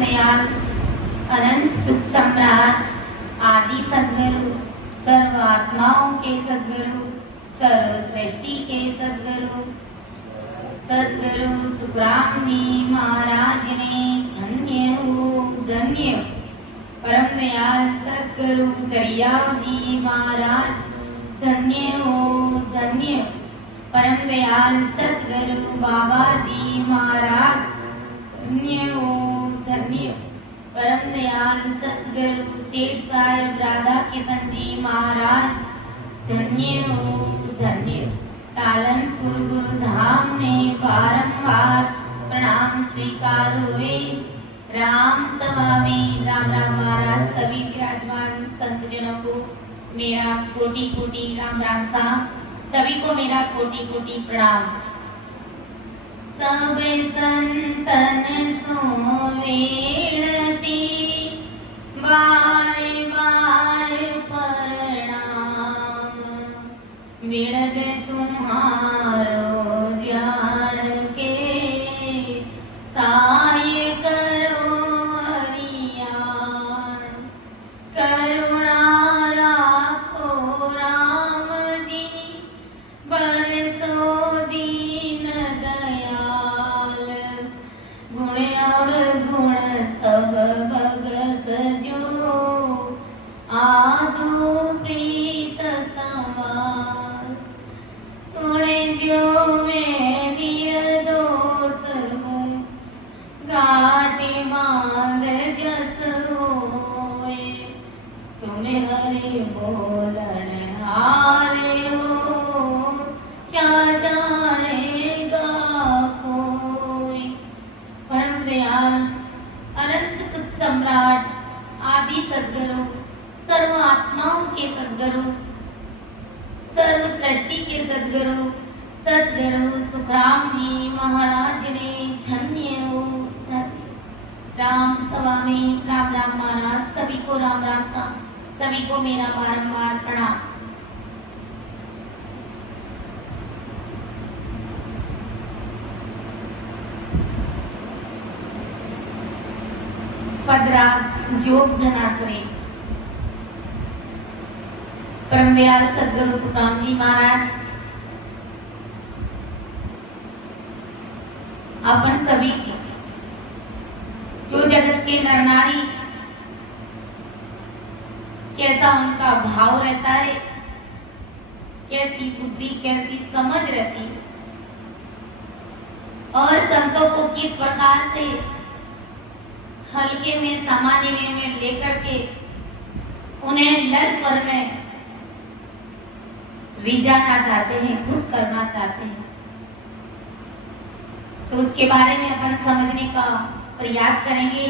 दयाल अनंत सुख सम्राट आदि सद्गुरु, सर्व आत्माओं के सद्गुरु, सर्व सृष्टि के सद्गुरु, सद्गुरु सुखराम जी महाराज ने धन्य हो धन्य। परम दयाल सद्गुरु दरियाव जी महाराज धन्य हो धन्य। परम दयाल सद्गुरु बाबा जी महाराज धन्य हो धन्य। परम दयाल सद्गुरु सेठ साहेब राधा किशन जी महाराज धन्य हो धन्य। कालनपुर गुरु धाम ने बारंबार प्रणाम स्वीकार हुए। राम स्वामी राम राम महाराज सभी विराजमान संतजनों को मेरा कोटि कोटि राम राम साहब, सभी को मेरा कोटि कोटि प्रणाम। सब संतन सो वेणती बार बार प्रणाम। विणद तुम्हारो जान के साय करो हरियाण। करुणा राखो राम जी बरसो दीन दयाल। गुण अवगुण सब बगस जो आधु प्रीत समार। सुने जो मैं निर्दोष हूँ घाटी बांध जस होए। तुम्हें हरि बोलन हारे हो क्या जानेगा कोई। परम दयाल अनंत सुख सम्राट आदि सद्गुरु, सर्व आत्माओं के सद्गुरु, सर्व सृष्टि के सद्गुरु, सद्गुरु सुखराम जी महाराज ने धन्य हो धन्य। राम स्वामी राम राम महाराज सभी को राम राम सा, सभी को मेरा बारंबार प्रणाम। पदराग जोग धनाश्रय। परम दयाल सद्गुरु सुखराम जी महाराज अपन सभी के जो जगत के नर नारी कैसा उनका भाव रहता है, कैसी बुद्धि कैसी समझ रहती है और संतों को किस प्रकार से हल्के में सामान्य में लेकर के उन्हें लल पर में रिझाना चाहते हैं, खुश करना चाहते हैं। तो उसके बारे में अपन समझने का प्रयास करेंगे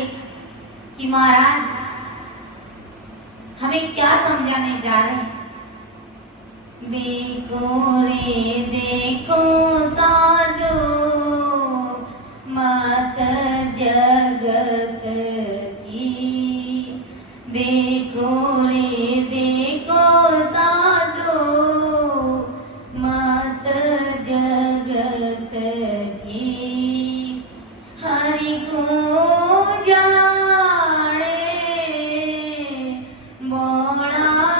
कि महाराज हमें क्या समझाने जा रहे हैं। देखो रे देखो साधो मत जगत की। देखो रे देखो साधो मत जगत की। हरि को जाने बोलावे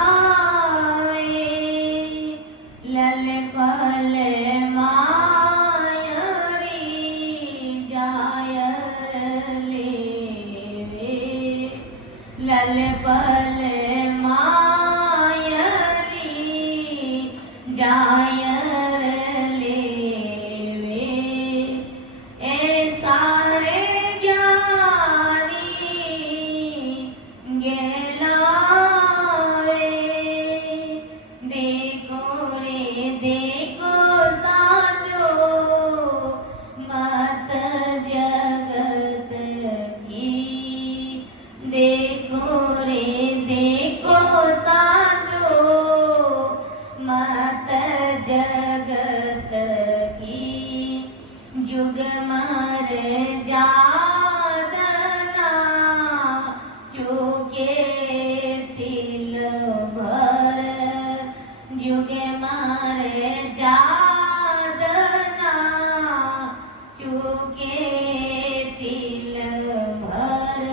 लल पल मायरी जायर लेवे। लल पल मायरी जायर चूके तिल भर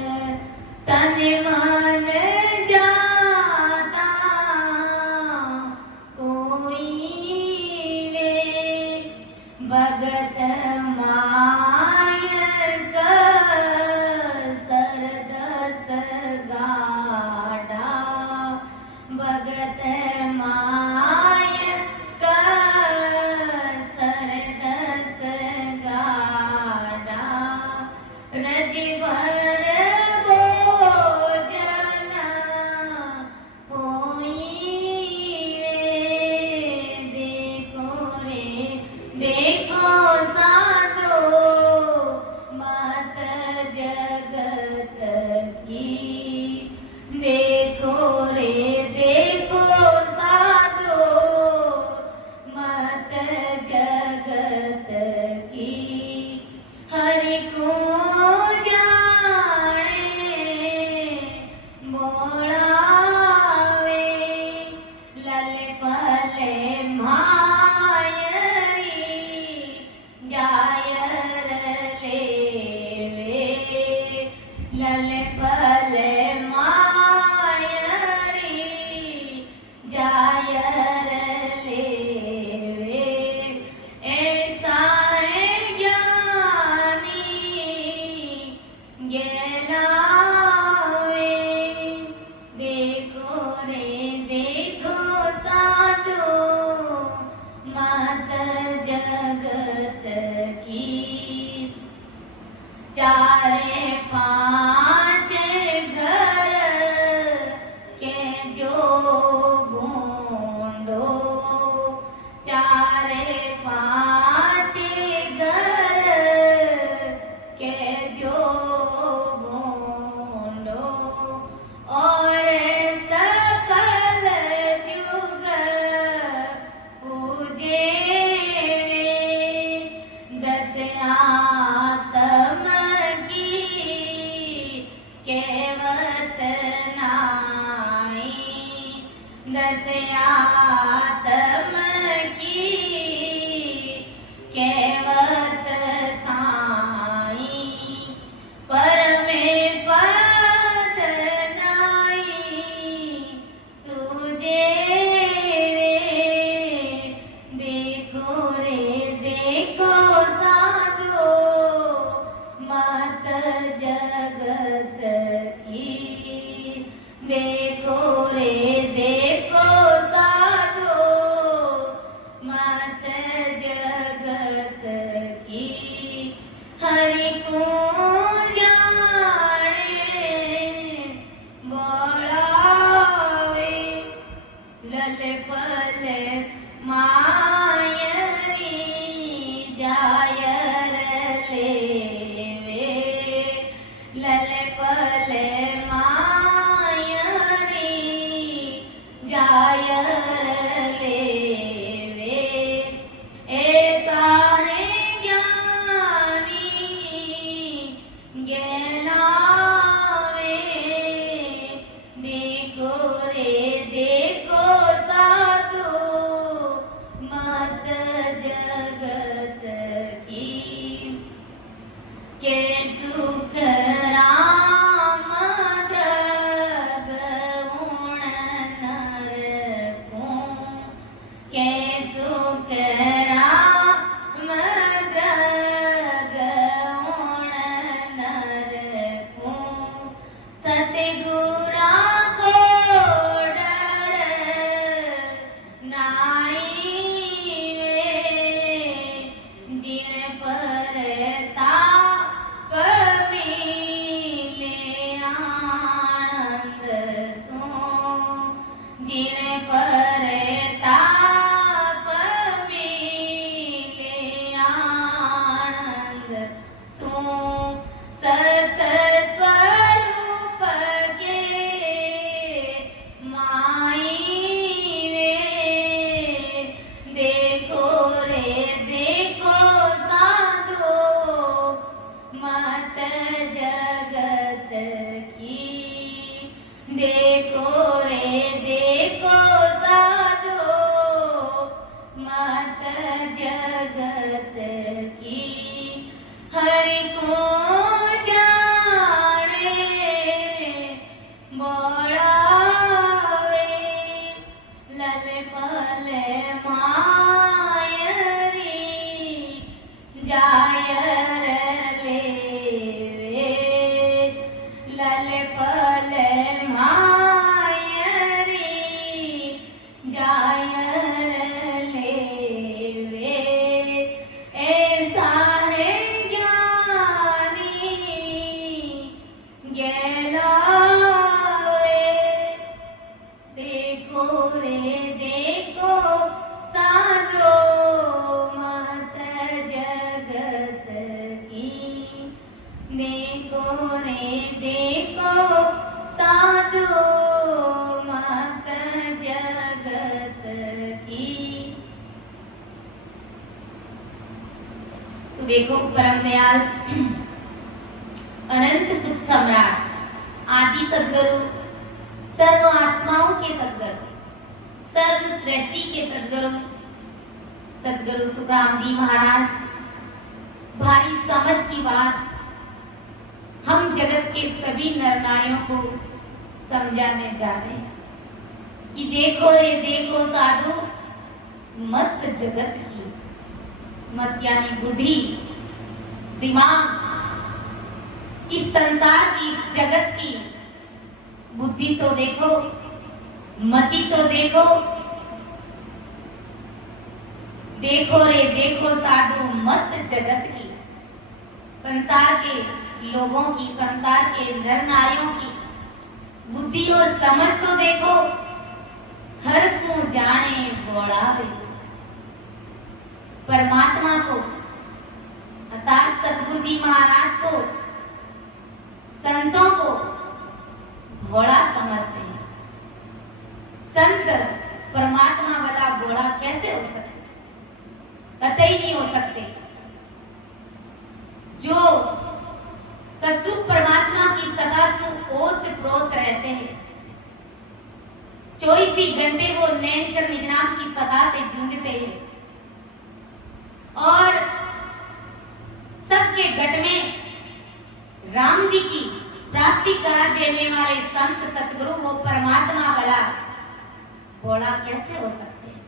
भगत माय का सरदस गाड़ा, भगत माय का सरदस गाड़ा, रज भर भोजन होई रे, देखो साधो मात जगत की, देखो साधो मात जगत की, हरि को जाने बोलावे, लले पले मायरी जायर लेवे, लले पले मायरी जायर लेवे, ऐसा ज्ञानी गेलावे, देखो साधो मात जगत की, चारे पांच घर के जो भूंडो, चारे पांच घर के जो भूंडो, और सकल जुग पूजे दस आत्म की केवत नाई, दस आत्म की केवत ताई, पर में पद नाई सूझे, देखो साधो मात जगत की, देखो साधो मात जगत की, हरि को जाने बोलावे, लले पले मायरी जायर लेवे, लले पले मायरी जायर लेवे, ऐसा ज्ञानी गेलावे, देखो साधो मात जगत की, के सुख राम ग्रग उण नर को, के सुख राम ग्रग उण नर को, सतगुरा को डर नाई वे, जिन परता कबीले आनंद सो, जिन परता कबीले आनंद सो, सत स्वरूप के माई वे, देखो साधो मात जगत की, देखो साधो मात जगत की, हरि को जाने जायर लेवे लल पल मायरी जायर लेवे ऐसा है ज्ञानी गहलावे देखो रे देखो साधो मत जगत की देखो रे देखो साधो मत जगत की। तो देखो परम दयाल अनंत सुख सम्राट आदि सद्गुरु सर्व आत्माओं के सद्गुरु सर्व सृष्टि के सद्गुरु सद्गुरु सुखराम जी महाराज भारी समझ की बात हम जगत के सभी नर नारियों को समझाने जाते हैं कि देखो रे देखो साधु मत जगत की मत यानी बुद्धि दिमाग इस संसार की इस जगत की बुद्धि तो देखो मति तो देखो देखो रे देखो साधु मत जगत की संसार के लोगों की संसार के नर नारियों की बुद्धि और समझ तो देखो हर को जाने बोलावे परमात्मा को अर्थात सतगुरु जी महाराज को संतों को भोला समझते हैं। संत परमात्मा वाला भोला कैसे हो सकते कतई नहीं हो सकते। जो सतरूप परमात्मा की सदा से ओत प्रोत रहते हैं 24 घंटे वो नैनचर निज नाम की सदा से गूंजते हैं और सबके घट में राम जी की प्राप्ति करा देने वाले संत सतगुरु वो परमात्मा वाला भोला कैसे हो सकते हैं।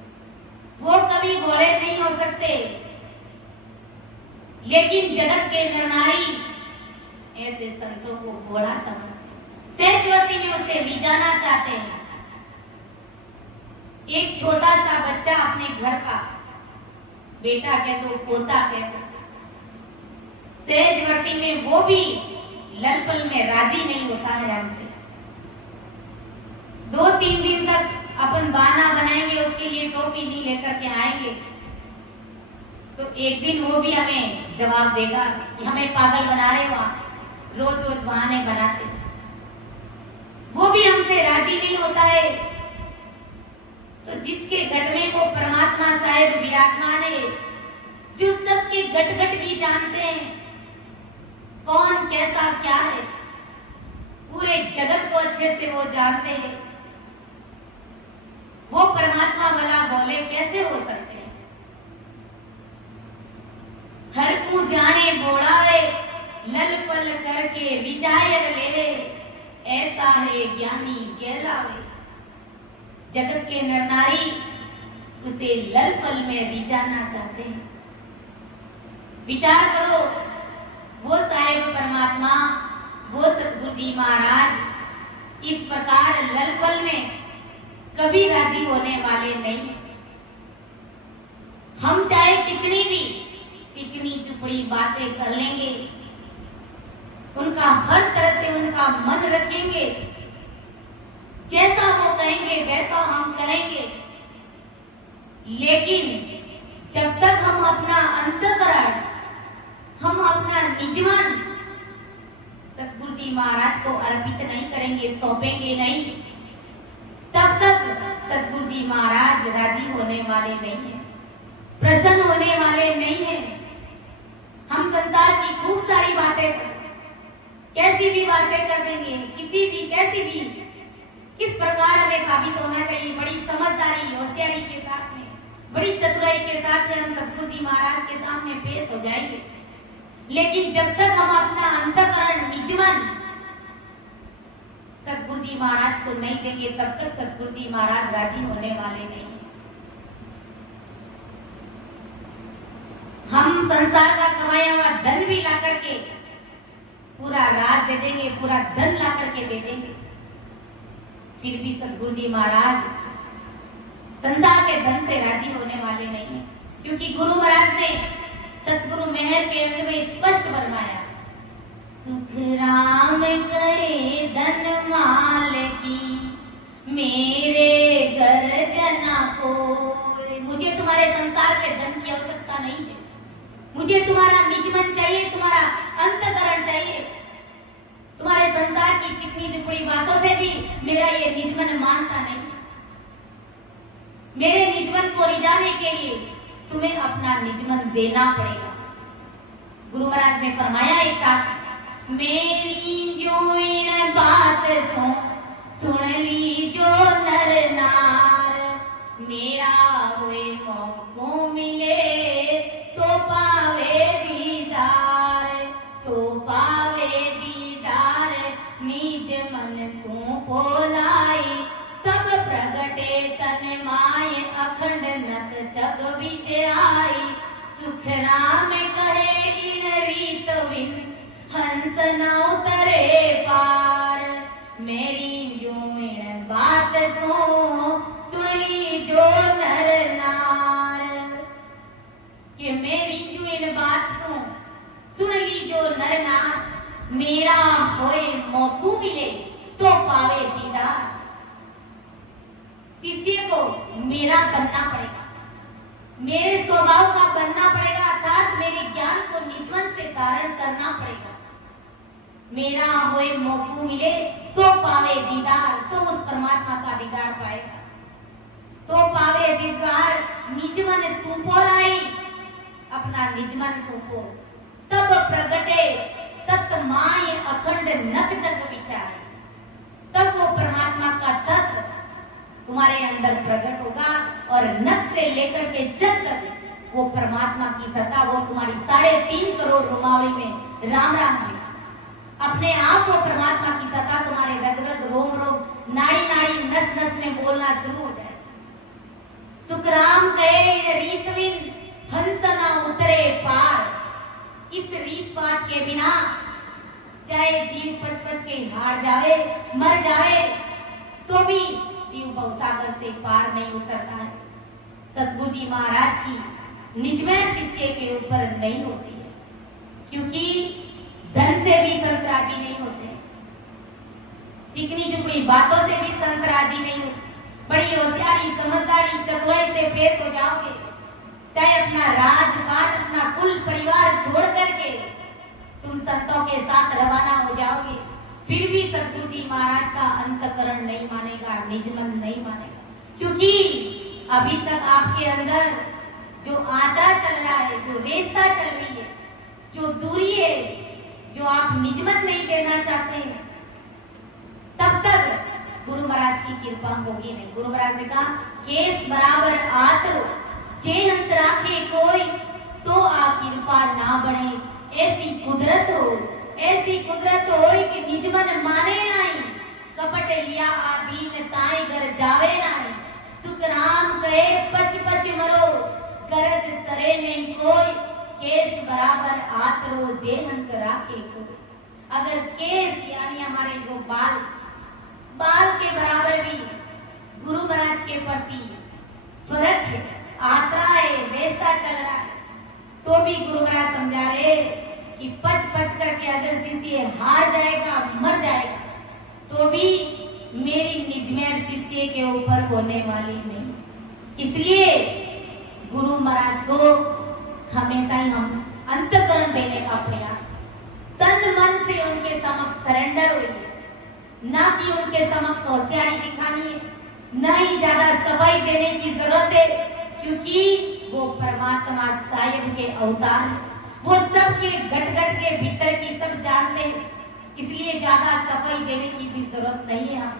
वो कभी भोले नहीं हो सकते लेकिन जगत के नरनारी ऐसे संतों को भोला समझते सहजवती में उसे रिझाना चाहते हैं। एक छोटा सा बच्चा अपने घर का बेटा कह दो पोता कह दो सहजवती में वो भी ललपल में राजी नहीं होता है हमसे। 2-3 दिन तक अपन बहाना बनाएंगे उसके लिए टोपी नहीं लेकर के आएंगे तो एक दिन वो भी हमें जवाब देगा कि हमें पागल बना रहे हो आप रोज रोज बहाने बनाते। वो भी हमसे राजी नहीं होता है। तो जिसके घट में वो परमात्मा शायद विराजमान है जो सबके घट घट भी जानते हैं कौन कैसा क्या है पूरे जगत को अच्छे से वो जानते हैं। वो परमात्मा वाला बोले कैसे हो सकते हैं। हर को जाने बोलावे लल पल करके विचार लेवे ऐसा है ज्ञानी कहलावे। जगत के नर नारी उसे लल पल में रिझाना चाहते हैं। विचार करो वो साहिब परमात्मा वो सतगुरु जी महाराज इस प्रकार लल पल में कभी राजी होने वाले नहीं। हम चाहे कितनी भी चिकनी चुपड़ी बातें कर लेंगे उनका हर तरह से उनका मन रखेंगे जैसा वो कहेंगे वैसा हम करेंगे लेकिन जब तक हम अपना अंतःकरण हम अपना निजमन सतगुरु जी महाराज को अर्पित नहीं करेंगे सौंपेंगे नहीं तब तक सतगुरु जी महाराज राजी होने वाले नहीं है प्रसन्न होने वाले नहीं है। हम संसार की खूब सारी बातें कैसी भी बातें कर देंगे किसी भी कैसी भी किस प्रकार हमें साबित होना चाहिए बड़ी समझदारी होशियारी के साथ में बड़ी चतुराई के साथ में हम सतगुरु जी महाराज के सामने पेश हो जाएंगे लेकिन जब तक हम अपना अंतःकरण निजमन सतगुरु जी महाराज को नहीं देंगे तब तक सतगुरु जी महाराज राजी होने वाले नहीं। हम संसार का कमाया हुआ धन भी ला करके, पूरा राज दे देंगे, पूरा धन ला करके दे देंगे, फिर भी सतगुरु जी महाराज संसार के धन से राजी होने वाले नहीं है। क्योंकि गुरु महाराज ने सतगुरु मेहर के अंग में स्पष्ट फरमाया, सुख राम कहे धन माल की, मेरे घर जना को। मुझे तुम्हारे संसार के धन की आवश्यकता नहीं है, मुझे तुम्हारा निजमन चाहिए, तुम्हारा अंतकरण चाहिए। तुम्हारे संसार की चिकनी दुपड़ी बातों से भी मेरा ये निजमन मानता नहीं। मेरे निजमन को रिझाने के लिए तुम्हें अपना निजमन देना पड़ेगा। गुरु महाराज ने फरमाया एक साथ, मेरी जो बात सुन ली जो नर नार, मेरा हुए मौको मिले तो पावे दीदार, तो पावे दीदार, निज मन सो बोलाई, तब प्रगटे तन माय अखंड नत जग विच आई। सुख राम कहे इन रीत विन, हंस न उतरे पार, मेरी जो बात सुनी जो नर नार, कि मेरी जो बात सुन ली जो नर नार, मेरा होए मौकू मिले तो पावे दीदार। शिष्य को मेरा बनना पड़ेगा, मेरे स्वभाव का बनना पड़ेगा, अर्थात मेरे ज्ञान को निजमन से धारण करना पड़ेगा। मेरा होए मौकू मिले तो पावे दीदार, तो उस परमात्मा का दीदार पाएगा, तो पावे दीदार, निजमन सूपो लाई, अपना निजमन सूपो, तब प्रगटे तत् माय अखंड नक जग विचार, तब वो परमात्मा का तत्व तुम्हारे अंदर प्रकट होगा और नक से लेकर के जग तक वो परमात्मा की सत्ता, वो तुम्हारी 3.5 करोड़ रुमावली में राम राम में अपने आप को परमात्मा की सत्ता तुम्हारे रग रग रोम रोम नाड़ी नाड़ी नस नस में बोलना शुरू हो जाए। सुखराम कहे रीतविन, हंस न उतरे पार। इस रीत पात के बिना चाहे जीव पच पच के हार जावे, मर जावे, तो भी जीव भवसागर से पार नहीं उतरता है। सतगुरु जी महाराज की निजमन शिष्य के ऊपर नहीं होती है, क्योंकि धन से भी संत राजी नहीं होते, चिकनी चुपड़ी बातों से भी संत राजी नहीं होते। बड़ी होशियारी समझदारी चतुराई से पेश हो जाओगे, चाहे अपना राजपाट अपना कुल परिवार छोड़ करके तुम संतों के साथ रवाना हो जाओगे, फिर भी सतगुरु जी महाराज का अंतकरण नहीं मानेगा, निजमन नहीं मानेगा। क्योंकि अभी तक आपके अंदर जो आटा चल रहा है, जो रेस्ता चल रही है, जो दूरी है, जो आप निजमन नहीं देना चाहते हैं, तब तक गुरु महाराज की कृपा होगी नहीं। गुरु महाराज ने कहा, केस बराबर आतो जे हंस राखे कोई, तो आ कृपा ना बने, ऐसी कुदरत हो, ऐसी कुदरत हो कि निजमन माने नहीं, कपट लिया आदीन ताए घर जावे नहीं। सुख राम कहे पच पच मरो, गरज सरे नहीं कोई, केस बराबर आतरो जे हंस राखे कोई। अगर केस यानी हमारे जो बाल के बराबर भी गुरु महाराज के प्रति फर्क है, आता है, रेस्ता चल रहा है, तो भी गुरु महाराज समझा रहे कि पच पच करके अगर शिष्य हार जाएगा, मर जाएगा, तो भी मेरी निजमेर शिष्य के ऊपर होने वाली नहीं। इसलिए गुरु महाराज को हमेशा ही हम अंतकरण देने का प्रयास, तन मन से उनके समक्ष सरेंडर हुई, ना कि उनके समक्ष होशियारी दिखानी है, न ही ज्यादा सफाई देने की जरूरत है, क्योंकि वो परमात्मा साहिब के अवतार है, वो सबके घट घट के भीतर की सब जानते हैं, इसलिए ज्यादा सफाई देने की भी जरूरत नहीं है हम।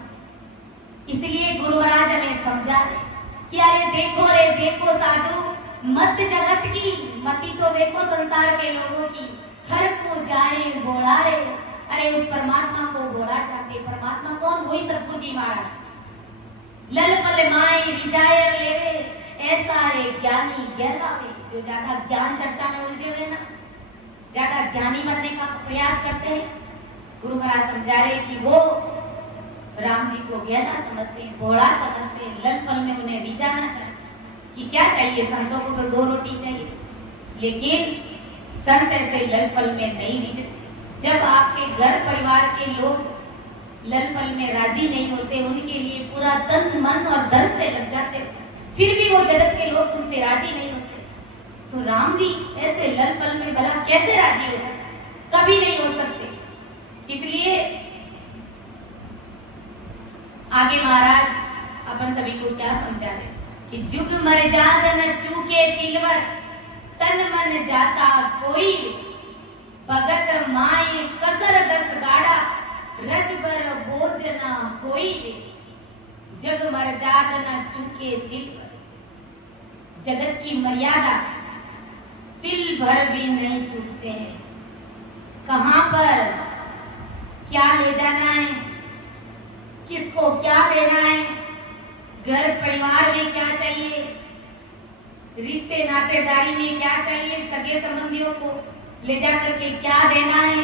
इसलिए गुरु महाराज हमें समझा रहे कि अरे देखो रे देखो साधु, मत जगत की मति तो देखो संसार के लोगों की, हर को जाने बोला रे। अरे उस परमात्मा को बोला चाहते, परमात्मा कौन? वही सतगुरु जी महाराज। लल पल माई रिजायर लेवे, ऐसा रे ज्ञानी गहलावे। जो ज्यादा ज्ञान चर्चा में उलझे हुए ना, ज्ञानी बनने का प्रयास करते हैं। गुरु महाराज समझा रहे कि वो राम जी को गहरा समझते हैं, भोला समझते हैं, लल पल में उन्हें रिझाना चाहते कि क्या चाहिए, संतों को तो 2 रोटी चाहिए, लेकिन संत ऐसे लल पल में नहीं रिझते। जब आपके घर परिवार के लोग लल पल में राजी नहीं होते, उनके लिए पूरा तन मन और धन से लग जाते, फिर भी वो जगत के लोग उनसे राजी नहीं होते, तो राम जी ऐसे लल पल में भला कैसे राजी हो सकते? कभी नहीं हो सकते। इसलिए आगे महाराज अपन सभी को क्या समझा रहे कि जुग मर्यादा न चूके तिलवर, तन मन जाता कोई, भगत माय कसर दस गाड़ा, रजबर बोझ न कोई दे। जग मर्यादा न चूके तिलवर, जगत की मर्यादा तिल भर भी नहीं चूकते हैं। कहां पर क्या ले जाना है, किसको क्या देना है, घर परिवार में क्या चाहिए, रिश्ते नातेदारी में क्या चाहिए, सगे संबंधियों को ले जाकर के क्या देना है,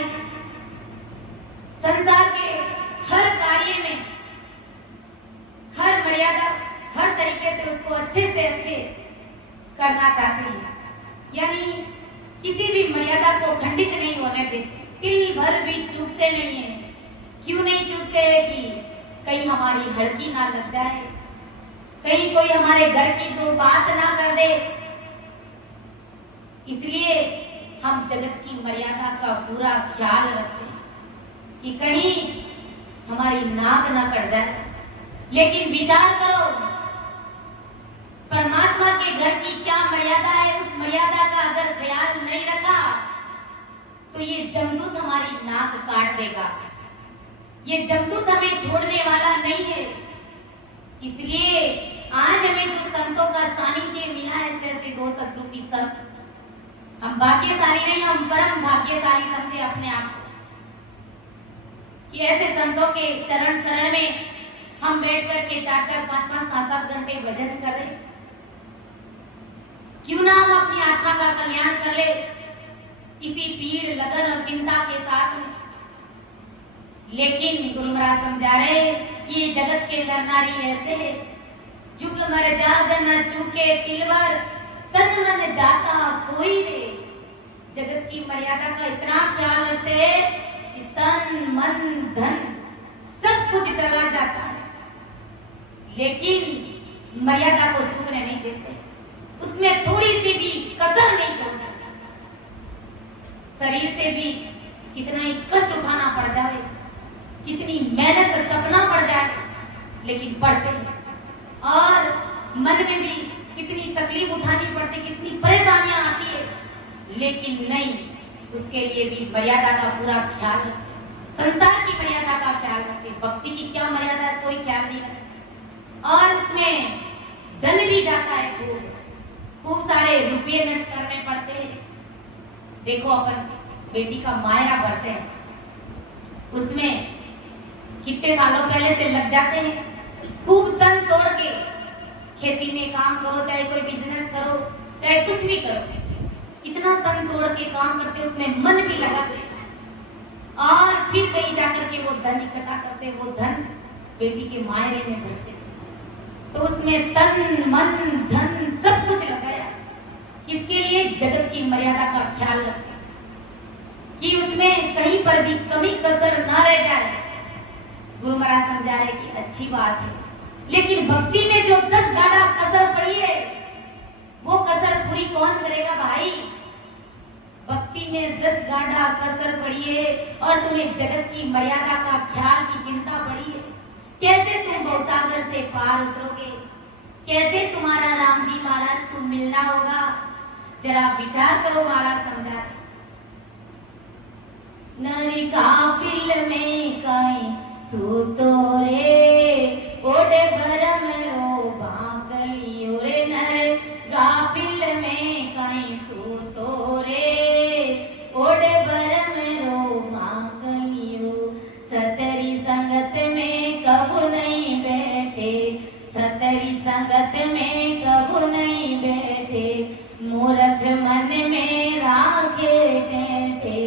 संसार के हर कार्य में हर मर्यादा हर तरीके से उसको अच्छे से अच्छे करना चाहते हैं, यानी किसी भी मर्यादा को खंडित नहीं होने देते, तिल भर भी चूकते नहीं है। क्यों नहीं चूकते हैं कि कहीं हमारी हड़की ना लग जाए, कहीं कोई हमारे घर की 2 बात ना कर दे, इसलिए हम जगत की मर्यादा का पूरा ख्याल रखते हैं कि कहीं हमारी नाक ना कट जाए। लेकिन विचार करो, परमात्मा के घर की क्या मर्यादा है, उस मर्यादा का अगर ख्याल नहीं रखा तो ये जमदूत हमारी नाक काट देगा। ये जमदूत हमें छोड़ने वाला नहीं है। इसलिए आज हमें जो संतों का सानिध्य मिला है, ऐसे 2 सतरूपी संत, हम भाग्यशाली नहीं, हम परम भाग्यशाली समझे अपने आप को कि ऐसे संतों के चरण शरण में हम बैठ कर के 4-4, 5-5, 7-7 घंटे भजन कर रहे। क्यों ना हम अपनी आत्मा का कल्याण कर ले इसी पीड़, लगन और चिंता के साथ में। लेकिन गुरु महाराज समझा रहे कि ये जगत के नर नारी ऐसे है, जुग मर्यादा न चूके तिलवर, तन मन जाता कोई रे। जगत की मर्यादा का इतना ख्याल रखते हैं कि तन मन धन सब कुछ चला जाता है, लेकिन मर्यादा को चूकने नहीं देते, उसमें थोड़ी सी भी कसर नहीं छोड़ते। शरीर से भी कितना ही कष्ट उठाना पड़ जाए, कितनी मेहनत तपना पड़ जाए, लेकिन पढ़ते हैं। और मन में भी कितनी तकलीफ उठानी पड़ती, कितनी परेशानियां आती है, लेकिन नहीं, उसके लिए भी मर्यादा का पूरा ख्याल रखते, संसार की मर्यादा का ख्याल रखते। भक्ति की क्या मर्यादा है, कोई ख्याल नहीं रखते। और उसमें धन भी जाता है, खूब सारे रुपये नष्ट करने पड़ते हैं। देखो अपन बेटी का माया भरते हैं, उसमें कितने सालों पहले से लग जाते हैं, खूब तन तोड़ के खेती में काम करो, चाहे कोई बिजनेस करो, चाहे कुछ भी करो, इतना तन तोड़ के काम करते, उसमें मन भी लगाते, और फिर कहीं जाकर के वो धन इकट्ठा करते, वो धन बेटी के मायरे में भरते। तो उसमें तन मन धन सब कुछ लगाया, किसके लिए? जगत की मर्यादा का ख्याल रखते कि उसमें कहीं पर भी कमी कसर ना रह जाए। गुरु महाराज समझा रहे कि अच्छी बात है, लेकिन भक्ति में जो 10 गाड़ा कसर पड़ी है, वो कसर पूरी कौन करेगा भाई? भक्ति में 10 गाड़ा कसर पड़ी है और तुम्हें जगत की मर्यादा का ख्याल की चिंता पड़ी है, कैसे तुम भवसागर से पार उतरोगे? कैसे तुम्हारा राम जी महाराज से मिलना होगा? जरा विचार करो। महाराज समझा रहे, नर काफिल में कहीं सूतो रे, ओडे भरम रो बांकलियो रे। नर काफिल में कहीं सूतो रे, ओडे भरम रो बांकलियो। सतरी संगत में कबू नहीं बैठे, सतरी संगत में कबू नहीं बैठे। मूर्ख मन में राखे टेटे,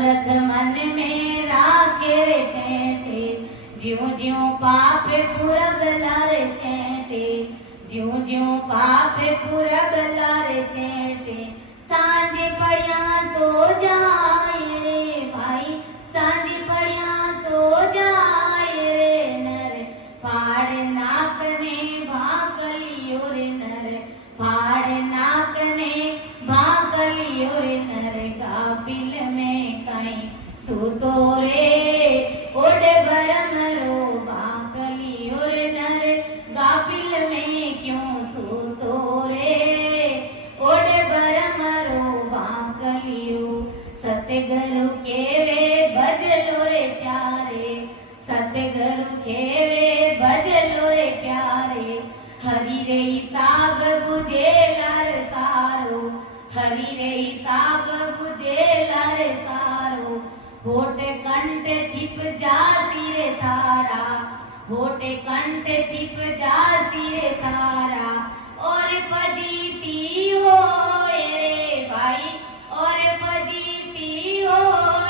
मनोरथ मन में राखे रे चैटे, ज्यों ज्यों पाप पूरब लारे चैटे, ज्यों ज्यों पाप पूरब लारे चैटे, सांझे पड़िया सो जाए रे भाई, सांझे पड़िया सो जाए रे नर, फाड़ नाक ने भाग लियो रे नर, फाड़ नाक ने भाग लियो रे नर, गाफिल में कहीं सूतो रे ओढ़े भरम रो भाग लियो रे नर, गाफिल में क्यों सूतो रे ओढ़े भरम रो भाग लियो, सतगुरु के वे भजलो रे प्यारे, सतगुरु के वे भजलो रे प्यारे, हरि रे साग बुझे लार सारो, हरि रे साग बुझे लार सारो, होठ कंठ छिप जाती रे थारा, होठ कंठ छिप जाती रे थारा, और फजीती हो रे भाई, और फजीती हो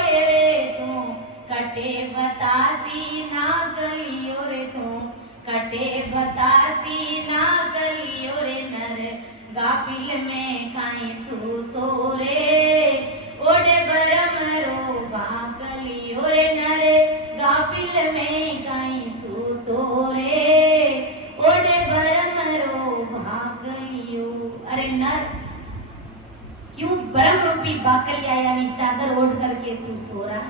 रे तू, कटे बतासी ना गलियो रे तू, कटे बतासी ना गलियो रे नर, गाफिल में काई सूतो रे ओढ़े भरम रो भाग लियो रे नर, गाफिल में काई सूतो रे ओढ़े भरम रो भाग लियो। अरे नर, क्यों ब्रह्म रूपी बाकलिया यानी चादर ओढ़ करके तू सो रहा है?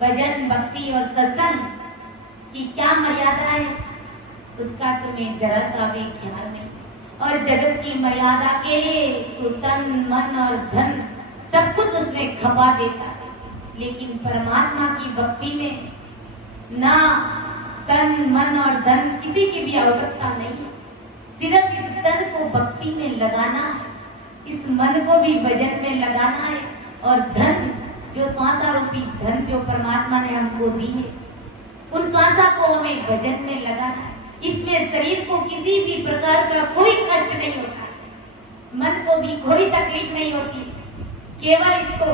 भजन भक्ति और सत्संग की क्या मर्यादा है उसका तुम्हें जरा सा भी ख्याल नहीं, और जगत की मर्यादा के लिए तू तन मन और धन सब कुछ उसमें खपा देता है, लेकिन परमात्मा की भक्ति में ना तन मन और धन किसी की भी आवश्यकता नहीं है, सिर्फ इस तन को भक्ति में लगाना है, इस मन को भी भजन में लगाना है, और धन जो श्वासा रूपी धन जो परमात्मा ने हमको दी है, उन श्वासा को हमें भजन में लगाना है। इसमें शरीर को किसी भी प्रकार का कोई कष्ट नहीं होता, मन को भी कोई तकलीफ नहीं होती, केवल इसको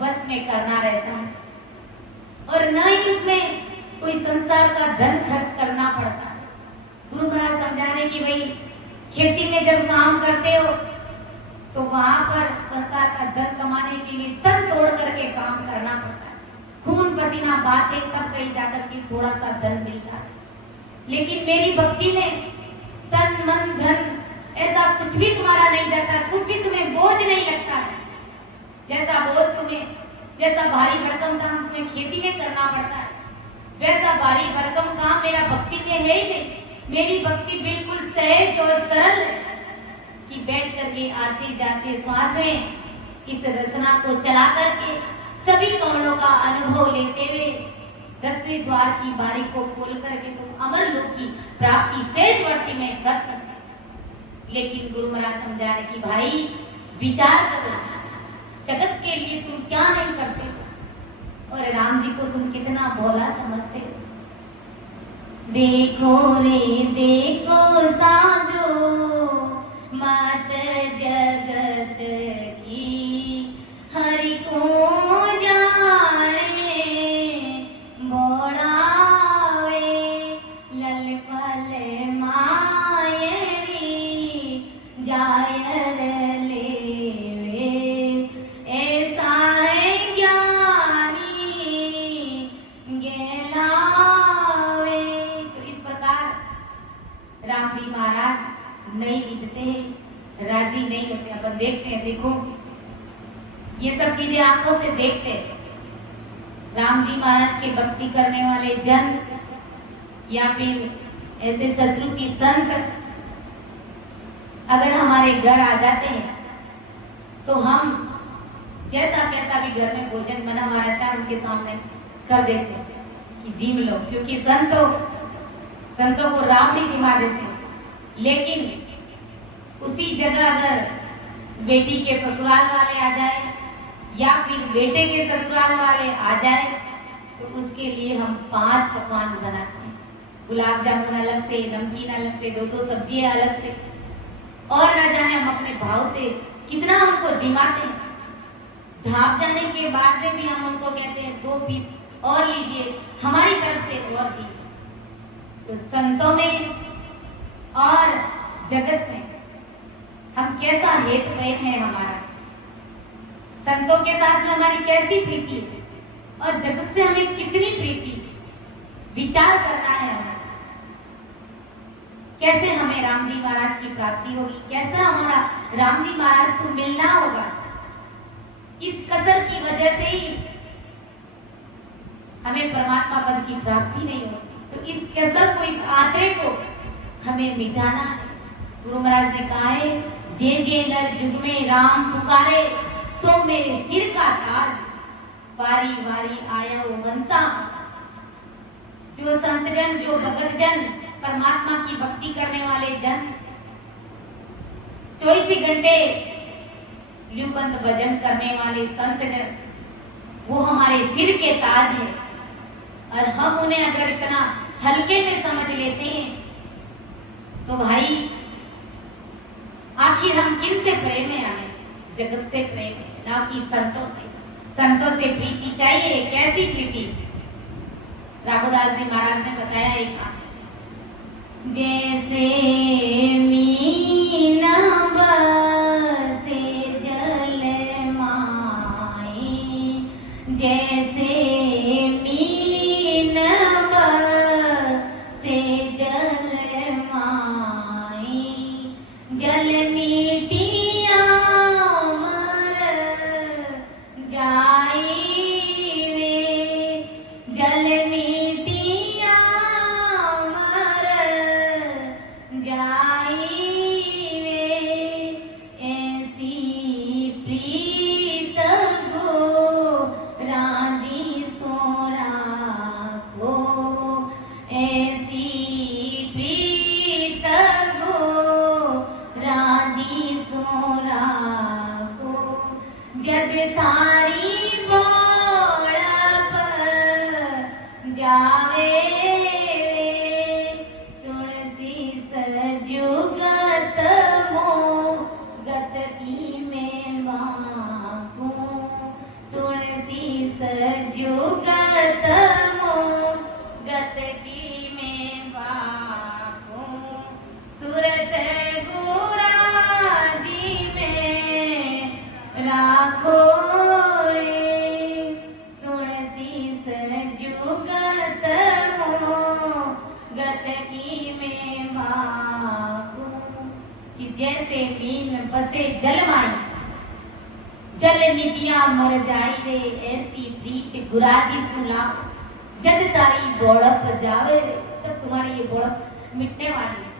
वश में करना रहता है, और न ही उसमें कोई संसार का धन खर्च करना पड़ता है। गुरु महाराज समझा रहे कि भाई खेती में जब काम करते हो तो वहां पर संसार का धन कमाने के लिए तन तोड़ करके काम करना पड़ता है, खून पसीना बहाते तब कहीं जाकर के थोड़ा सा धन मिलता है। लेकिन मेरी भक्ति में तन मन धन ऐसा कुछ भी तुम्हारा नहीं जाता, कुछ भी तुम्हें बोझ नहीं लगता है। जैसा बोझ तुम्हें, जैसा भारी भरकम काम तुम्हें खेती में करना पड़ता है, वैसा भारी भरकम काम मेरा भक्ति में है ही नहीं। मेरी भक्ति बिल्कुल सहज और सरल है कि बैठ करके आते जाते श्वास में इस रचना को चला करके सभी कमलों का अनुभव लेते हुए 10वें द्वार की बारी को खोल करके तुम अमर लोक की प्राप्ति सहज वर्ती में कर सकते। लेकिन गुरु महाराज समझा रहे कि भाई विचार करो, जगत के लिए तुम क्या नहीं करते, और राम जी को तुम कितना भोला समझते हो। देखो रे देखो साधो मत जगत की, हरि को जाने बोलावे, लल पल मायरी जायर लेवे, ऐसा है ज्ञानी गेलावे। तो इस प्रकार राम जी महाराज नहीं रिझते, राजी नहीं होते। अपन देखते हैं, देखो ये सब चीजें आंखों से देखते हैं। राम जी महाराज की भक्ति करने वाले जन या फिर ऐसे ससुर की संत अगर हमारे घर आ जाते हैं तो हम जैसा कैसा भी घर में भोजन बना हुआ रहता है उनके सामने कर देते हैं कि जीव लो, क्योंकि संतों को राम नहीं जिमा देते। लेकिन उसी जगह अगर बेटी के ससुराल वाले आ जाए या फिर बेटे के ससुराल वाले आ जाए तो उसके लिए हम 5 पकवान बनाते हैं। गुलाब जामुन अलग से, नमकीन अलग से, 2 सब्जियां अलग से, और न जाने हम अपने भाव से कितना उनको जिमाते हैं। धाप जाने के बाद में भी हम उनको कहते हैं 2 पीस और लीजिए, हमारी तरफ से और जी। तो संतों में और जगत में हम कैसा हेतु प्रेम है हमारा, संतों के साथ में हमारी कैसी प्रीति है और जगत से हमें कितनी प्रीति, विचार करना है हमें कैसे हमें राम जी महाराज की प्राप्ति होगी, कैसा हमारा राम जी महाराज से मिलना होगा। इस कसर की वजह से ही हमें परमात्मा पद की प्राप्ति नहीं होती। तो इस कसर को, इस आंकड़े को हमें मिटाना है। गुरु महाराज ने कहा है, जे जे नर जुग में राम पुकारे, सो मेरे सिर का ताज, वारी वारी आया वो मनसा। जो संत जन, जो भगत जन, परमात्मा की भक्ति करने वाले जन 24 घंटे लिवबंद भजन करने वाले संत जन, वो हमारे सिर के ताज है। और हम उन्हें अगर इतना हल्के में समझ लेते हैं तो भाई आखिर हम किन से प्रेम है, हमें जगत से प्रेम है, ना कि संतों से। संतों से प्रीति चाहिए, कैसी प्रीति। राघुदास जी महाराज ने बताया एक, जैसे मीना बसे जल माई, जैसे मीना बसे जल माई, जल मीटिया मर जाई रे, जल मीटिया मर जाई रे, ऐसी प्रीत गो राधी सोरा को, ऐसी प्रीत गो राधी सोरा को, जग थारी बोड़प जावे सुन शीस जुगत मोगत की में बाकू, सुन शीस जुगत मोगत की में बाकू, सूरत गुरा जी में राखो रे, सुन शीस जुगत मोगत की में बाकू। कि जैसे मीन बसे जल माई, जल निटिया मर जाई रे, ऐसी प्रीत गुराजी सुलाओ, जग तारी बोड़प जावे रे, तब तुम्हारी ये बोड़प मिटने वाली है।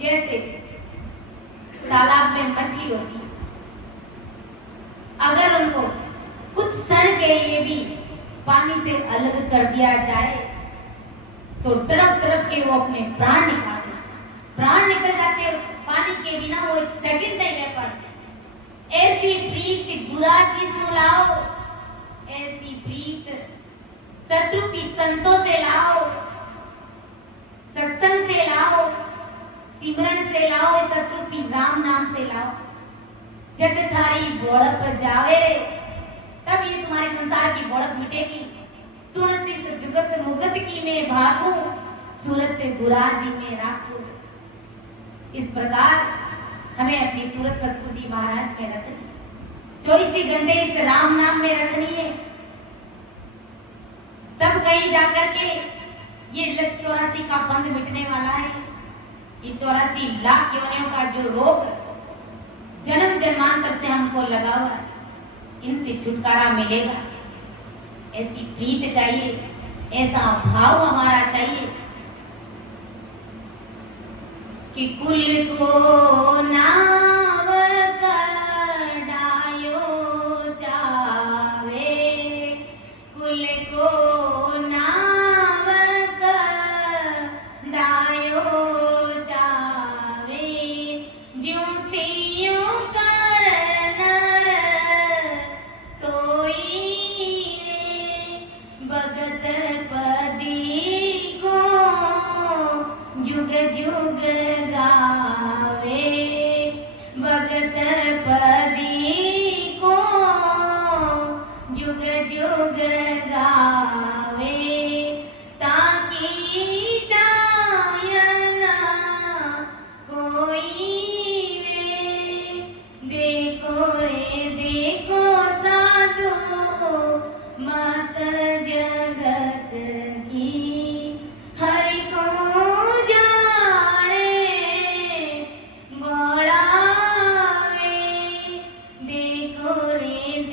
जैसे तालाब में मछली होती है, अगर उनको कुछ क्षण के लिए भी पानी से अलग कर दिया जाए तो तड़प तड़प के वो अपने प्राण निकालते, प्राण निकल जाते हैं, पानी के बिना वो एक सेकंड नहीं रह पाते। ऐसी प्रीत गुराजी सुलाओ, ऐसी प्रीत शत्रु की संतों से लाओ, सत्संग से लाओ, सिमरन से लाओ, शत्रु की राम नाम से लाओ, जग थारी बोड़प जावे, तब ये तुम्हारे संसार की बोड़प मिटेगी। सुन सिद्ध जुगत मुगत की में भागू, सूरत गुराजी में राखू। इस प्रकार हमें अपनी सूरत सतगुरु जी महाराज में रखनी, 24 घंटे इस राम नाम में रखनी है। तब कहीं जाकर के ये 84 का बंध मिटने वाला है। ये 84 लाख योनियों का जो रोग जन्म जन्मांतर से हमको लगा हुआ है, इनसे छुटकारा मिलेगा। ऐसी प्रीत चाहिए, ऐसा भाव हमारा चाहिए कि कुल को नाव डायो जावे, कुल को नाव डायो जावे, ज्यों त्यों कर नर सोई रे, भगत पदी को जुग जुग गावे,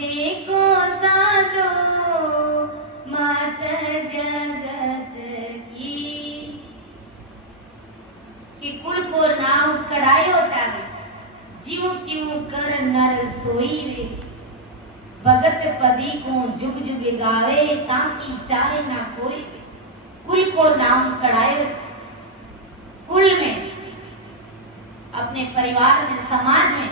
देखो साधो मात जगत की, कि कुल को नाम कढ़ायो चाले, जीव क्यों कर नर सोई रे, भगत पदी को जुग जुग गावे, ताकि चाहे ना कोई। कुल को नाम कढ़ायो, कुल में, अपने परिवार में, समाज में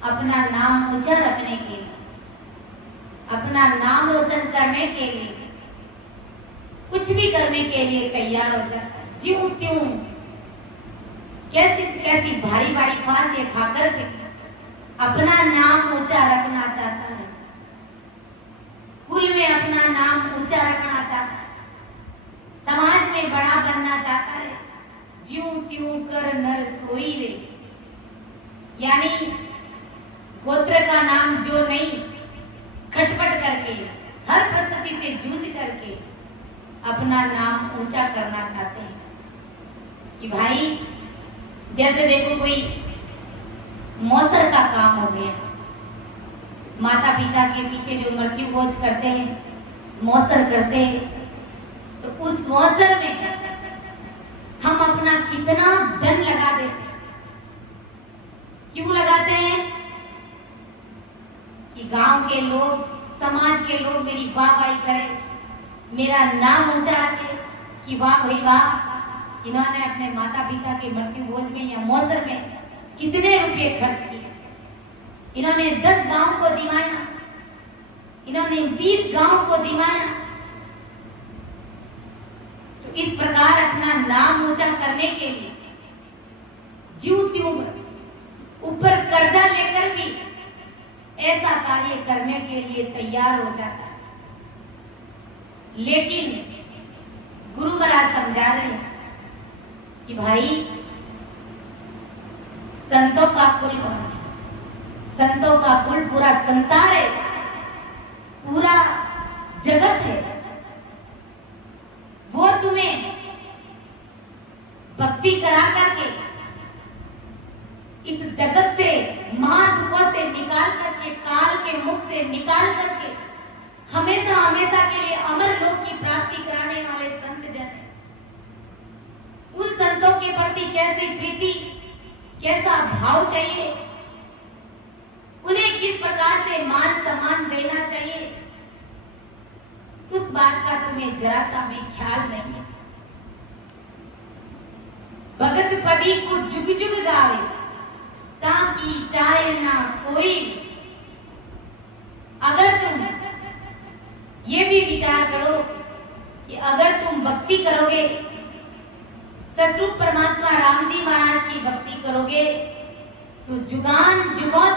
अपना नाम ऊंचा रखने के लिए, अपना नाम रोशन करने के लिए, कुछ भी करने के लिए तैयार हो जाता है। ज्यों त्यों कैसी कैसी भारी भारी फांसियां खाकर के अपना नाम ऊंचा रखना चाहता है, कुल में अपना नाम ऊंचा रखना चाहता है, समाज में बड़ा बनना चाहता है। ज्यों त्यों कर नर सोई रे, यानी गोत्र का नाम जो नहीं, खटपट करके, हर परिस्थिति से जूझ करके अपना नाम ऊंचा करना चाहते हैं। कि भाई जैसे देखो कोई मौसर का काम हो गया, माता पिता के पीछे जो मृत्यु भोज करते हैं, मौसर करते हैं, तो उस मौसर में हम अपना कितना धन लगा देते हैं। क्यों लगाते हैं? कि गांव के लोग, समाज के लोग मेरी वाहवाही करें, मेरा नाम ऊंचा रखे कि वाह भाई वाह, इन्होंने अपने माता पिता के मृत्यु भोज में या मौसर में कितने रुपए खर्च किए, इन्होंने 10 गांव को दिवाया, इन्होंने 20 गांव को दिवाया। तो इस प्रकार अपना नाम ऊंचा करने के लिए ज्यों त्यों ऊपर कर्जा लेकर भी ऐसा कार्य करने के लिए तैयार हो जाता है। लेकिन गुरु महाराज समझा रहे हैं कि भाई संतों का कुल कौन है? संतों का कुल पूरा संसार है, पूरा जगत है। वो तुम्हें भक्ति करा करके इस जगत से, महादुखों से निकाल करके, काल के मुख से निकाल करके हमेशा हमेशा के लिए अमर लोक की प्राप्ति कराने वाले संत जन हैं। उन संतों के प्रति कैसी प्रीति, कैसा भाव चाहिए, उन्हें किस प्रकार से मान सम्मान देना चाहिए, उस बात का तुम्हें जरा सा भी ख्याल नहीं है। भगत पदी को जुग जुग गावे, ताकि चाहे ना कोई। अगर तुम ये भी विचार करो कि अगर तुम भक्ति करोगे, सतरूप परमात्मा राम जी महाराज की भक्ति करोगे, तो जुगान जुगों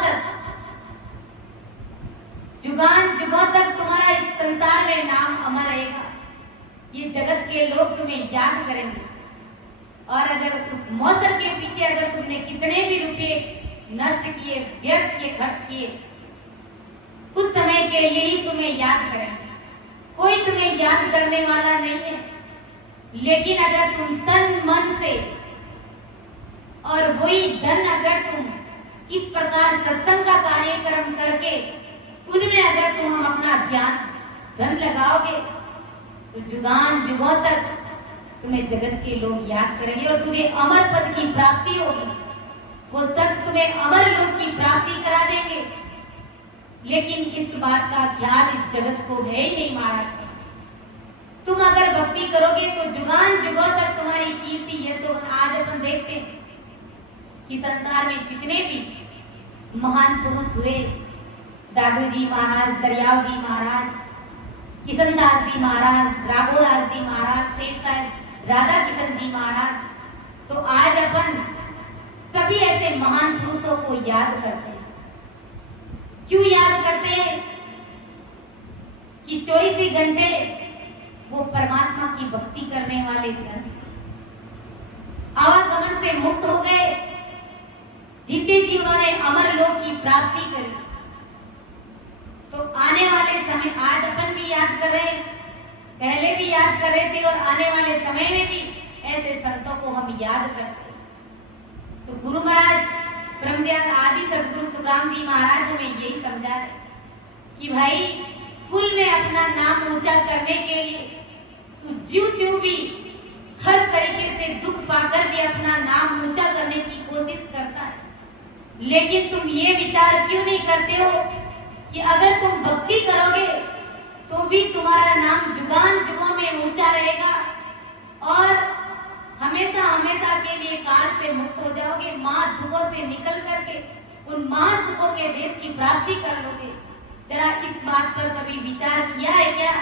तक तुम्हारा इस संसार में नाम अमर रहेगा। ये जगत के लोग तुम्हें याद करेंगे। और अगर उस मौसर के पीछे अगर तुमने कितने भी रुपए नष्ट किए, व्यर्थ किए, खर्च किए, कुछ समय के लिए ही तुम्हें याद करेंगे। कोई तुम्हें याद करने वाला नहीं है। लेकिन अगर तुम तन मन से और वही धन अगर तुम इस प्रकार सत्संग का कार्यक्रम करके उनमें अगर तुम अपना ध्यान धन लगाओगे, तो जुगान जुगों तक तुम्हें जगत के लोग याद करेंगे और तुझे अमर पद की प्राप्ति होगी। वो सब तुम्हें अमर लोक की प्राप्ति करा देंगे। लेकिन इस बात का ख्याल इस जगत को है ही नहीं महाराज। तुम अगर भक्ति करोगे तो जुगान जुगों तक तुम्हारी कीर्ति यशो। आज अपन देखते हैं कि संसार में जितने भी महान पुरुष हुए, दादू जी महाराज, दरियाव जी महाराज, किशनदास जी महाराज, राघोदास जी महाराज, शेख साहब, राधा किशन जी महाराज, तो आज अपन सभी ऐसे महान पुरुषों को याद करते हैं। क्यों याद करते हैं? कि 24 घंटे वो परमात्मा की भक्ति करने वाले थे, आवागमन से मुक्त हो गए, जीते जी उन्होंने अमर लोक की प्राप्ति करी। तो आने वाले समय आज अपन भी याद कर रहे, पहले भी याद कर रहे थे और आने वाले समय में भी ऐसे संतों को हम याद करते। तो गुरु महाराज ब्रह्मदयाल आदि सदगुरु सुखराम जी महाराज हमें यही समझा रहे कि भाई कुल में अपना नाम ऊंचा करने के लिए तू ज्यों त्यों भी हर तरीके से दुख पाकर भी अपना नाम ऊंचा करने की कोशिश करता है, लेकिन तुम ये विचार क्यों नहीं करते हो कि अगर तुम भक्ति करोगे तो भी तुम्हारा नाम जुगान जुगों में ऊंचा रहेगा और हमेशा हमेशा के लिए काल से मुक्त हो जाओगे, मां दुखों से निकल करके उन मां दुखों के देश की प्राप्ति कर लोगे। जरा इस बात पर कभी विचार किया है क्या?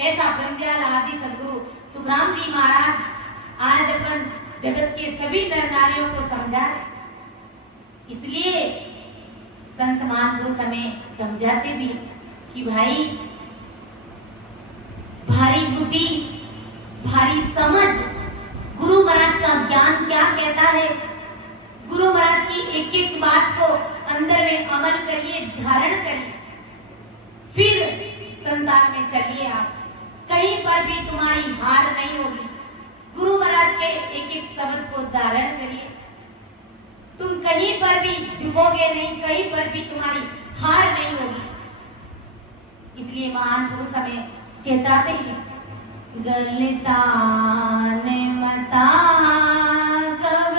ऐसा ब्रह्मदयाल आदि सदगुरु सुखराम जी महाराज आज अपन जगत के सभी नर नारियों को समझा है। इसलिए संत महापुरुष हमें समझाते भी कि भाई भारी बुद्धि, भारी समझ, गुरु महाराज का ज्ञान क्या कहता है, गुरु महाराज की एक एक बात को अंदर में अमल करिए, धारण करिए, फिर संसार में चलिए। आप कहीं पर भी तुम्हारी हार नहीं होगी। गुरु महाराज के एक एक शब्द को धारण करिए, तुम कहीं पर भी झुकोगे नहीं, कहीं पर भी तुम्हारी हार नहीं होगी। इसलिए महान पुरुष हमें चेताते हैं, गलतान मता कब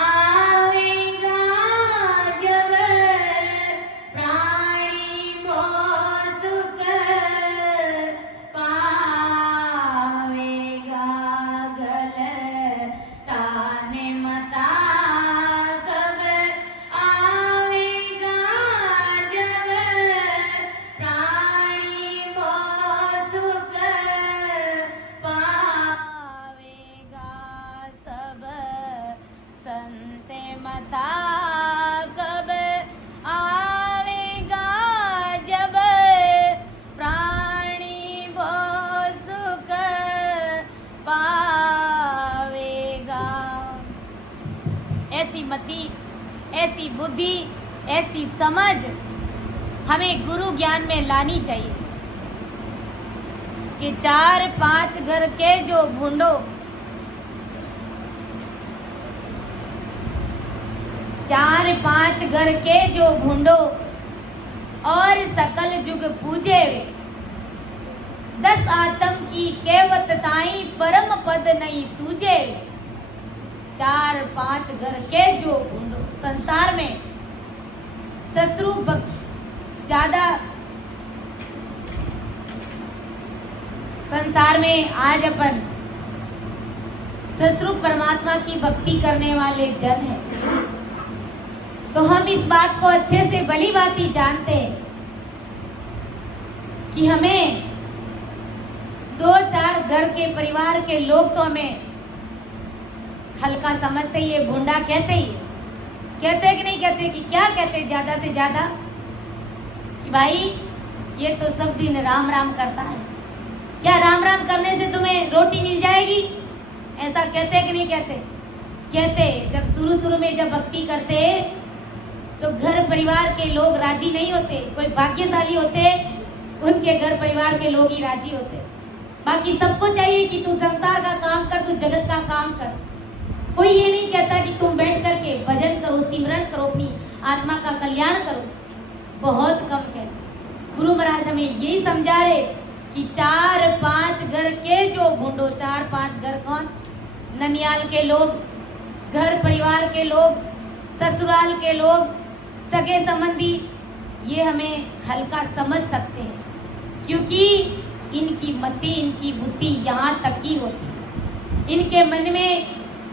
आवेगा जब प्राणी बहुत सुख पावेगा, गलतान मता कब आवेगा जब प्राणी बहुत सुख पावेगा, सब संत मता कब आवेगा जब प्राणी बहुत सुख पावेगा। ऐसी मति, ऐसी बुद्धि, ऐसी समझ हमें गुरु ज्ञान में लानी चाहिए कि 4-5 घर के जो भूंडो, 4-5 घर के जो भूंडो और सकल जुग पूजे, 10 आत्म की केवत ताई परम पद नहीं सूझे। 4-5 घर के जो भूंडो, संसार में शत्रु बख्श ज्यादा, संसार में आज अपन ससुर परमात्मा की भक्ति करने वाले जन हैं, तो हम इस बात को अच्छे से भली भांति जानते हैं कि हमें 2-4 घर के परिवार के लोग तो हमें हल्का समझते, ये भूंडा कहते कि नहीं कहते, कि क्या कहते ज्यादा से ज्यादा कि भाई ये तो सब दिन राम राम करता है, क्या राम राम करने से तुम्हें रोटी मिल जाएगी? ऐसा कहते कि नहीं कहते? कहते। जब शुरू में जब भक्ति करते तो घर परिवार के लोग राजी नहीं होते, कोई भाग्यशाली होते उनके घर परिवार के लोग ही राजी होते, बाकी सबको चाहिए कि तू संसार का काम कर, तू जगत का काम कर। कोई ये नहीं कहता कि तुम बैठ करके भजन करो, सिमरन करो, अपनी आत्मा का कल्याण करो, बहुत कम कहते। गुरु महाराज हमें यही समझा रहे कि 4-5 घर के जो भूंडो, 4-5 घर कौन? ननियाल के लोग, घर परिवार के लोग, ससुराल के लोग, सगे संबंधी, ये हमें हल्का समझ सकते हैं क्योंकि इनकी मति, इनकी बुद्धि यहाँ तक की होती है। इनके मन में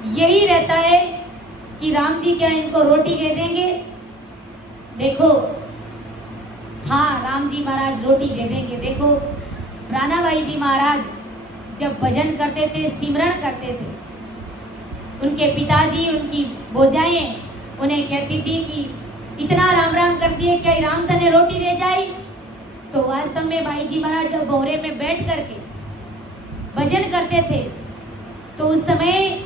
यही रहता है कि राम जी क्या इनको रोटी दे देंगे? देखो, हाँ राम जी महाराज रोटी दे देंगे। देखो रानाबाई जी महाराज जब भजन करते थे, सिमरन करते थे, उनके पिताजी, उनकी बोजाएं उन्हें कहती थी कि इतना राम राम करती है, क्या राम तने रोटी दे जाए? तो वास्तव में भाई जी महाराज जब बोरे में बैठ करके भजन करते थे तो उस समय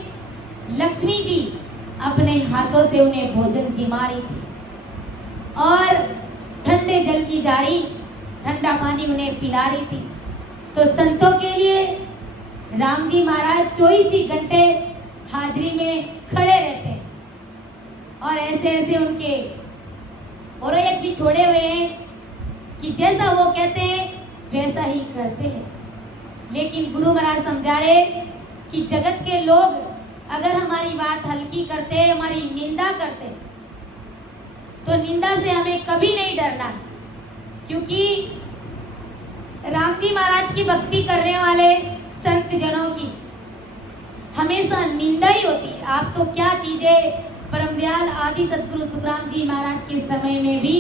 लक्ष्मी जी अपने हाथों से उन्हें भोजन जिमा रही थी और ठंडे जल की जारी, ठंडा पानी उन्हें पिला रही थी। तो संतों के लिए राम जी महाराज 24 ही घंटे हाजिरी में खड़े रहते हैं और ऐसे ऐसे उनके और एक भी छोड़े हुए हैं कि जैसा वो कहते हैं वैसा ही करते हैं। लेकिन गुरु महाराज समझा रहे कि जगत के लोग अगर हमारी बात हल्की करते, हमारी निंदा करते, तो निंदा से हमें कभी नहीं डरना, क्योंकि राम जी महाराज की भक्ति करने वाले संत जनों की हमेशा निंदा ही होती है। आप तो क्या चीजें, परमदयाल आदि सतगुरु सुखराम जी महाराज के समय में भी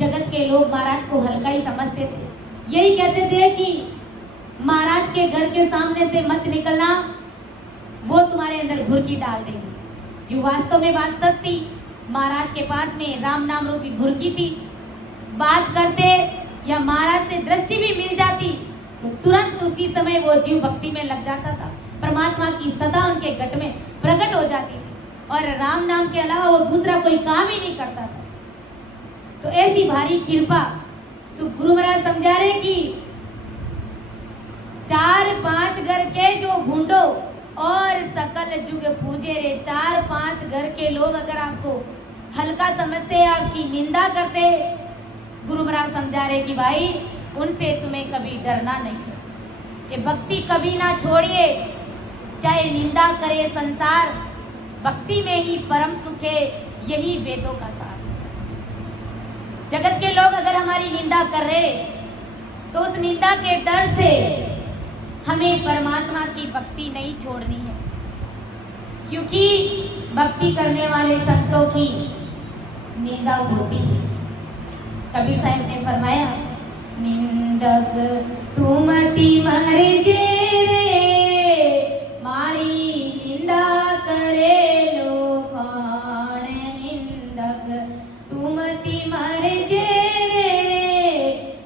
जगत के लोग महाराज को हल्का ही समझते थे। यही कहते थे कि महाराज के घर के सामने से मत निकलना, वो तुम्हारे अंदर घुरकी डाल देंगे। जो वास्तव में बात सच थी, महाराज के पास में राम नाम रूपी घुरकी थी। बात करते या महाराज से दृष्टि भी मिल जाती तो तुरंत उसी समय वो जीव भक्ति में लग जाता था, परमात्मा की सदा उनके घट में प्रकट हो जाती थी और राम नाम के अलावा वो दूसरा कोई काम ही नहीं करता था। तो ऐसी भारी कृपा तो गुरु महाराज समझा रहे कि 4-5 घर के जो भूंडो और सकल जुग पूजे रे, 4-5 घर के लोग अगर आपको हल्का समझते, आपकी निंदा करते, गुरु महाराज समझा रहे कि भाई उनसे तुम्हें कभी डरना नहीं, कि भक्ति कभी ना छोड़िए, चाहे निंदा करे संसार, भक्ति में ही परम सुख है, यही वेदों का सार। जगत के लोग अगर हमारी निंदा कर रहे तो उस निंदा के डर से हमें परमात्मा की भक्ति नहीं छोड़नी है, क्योंकि भक्ति करने वाले संतों की निंदा होती है। कबीर साहब ने फरमाया, निंदक तुमति मर जे रे, मारी निंदा करे लोकान। निंदक तुमति मर जे रे,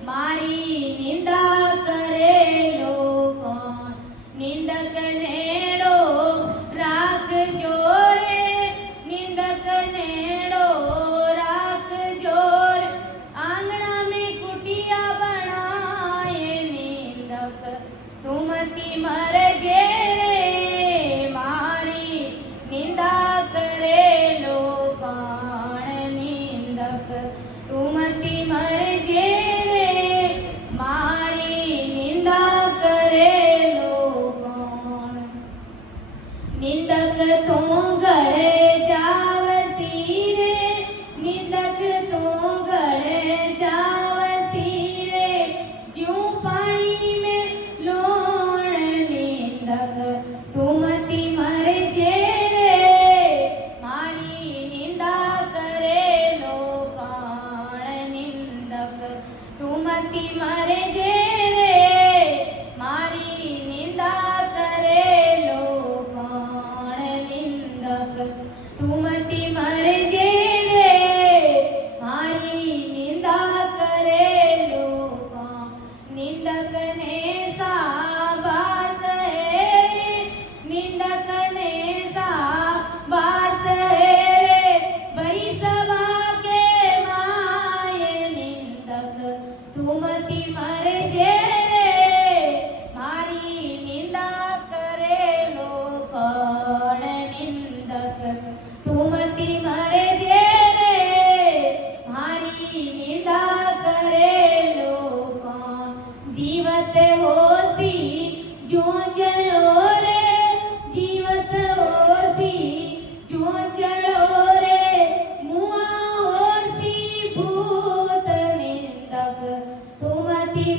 मारी निंदा करे लोकान। निंदक नेड़ो राख जोरे, निंदक नेड़ो राख जोर, आंगना में कुटिया बनाए। निंदक तुमति मर जे रे, मारी निंदा करे लोकान। निंदक तुमति मर जे रे, मारी निंदा करे लोकान। निंदक तू घर जावसी रे, निंदक तू घर जावसी रे, ज्यों पानी में लोण। निंदक तुमति मर जे रे, मारी निंदा करे लोकान। निंदक तुमति मर जे रे, मारी निंदा करे लोकान। निंदक तुमति मर जे रे, मारी निंदा करे लोकान। निंदक ने साबास है रे, निंदक ने साबास है रे, बड़ी सभा के माये। निंदक तुमति मर जे रे, मारी निंदा करे लोकान। निंदक तुमति मर जे रे, मारी निंदा करे लोकान। जीवत होसी ज्यों जलो रे, जीवत होसी ज्यों जलो रे, मुआ होसी भूत। निंदक तुमति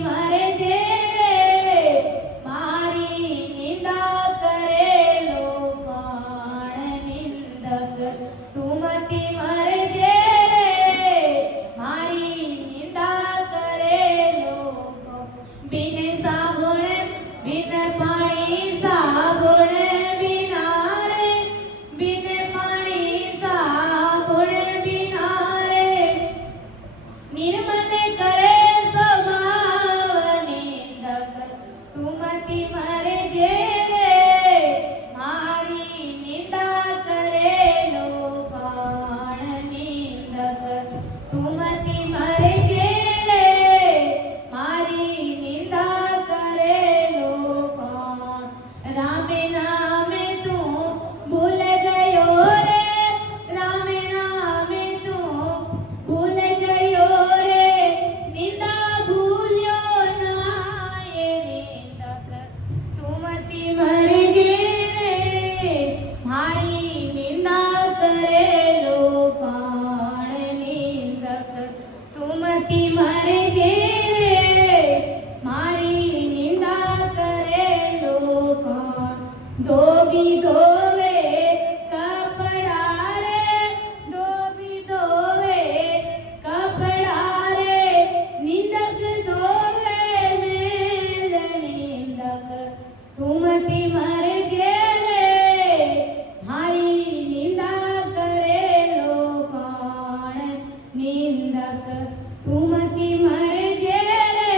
तू मती मर जे रे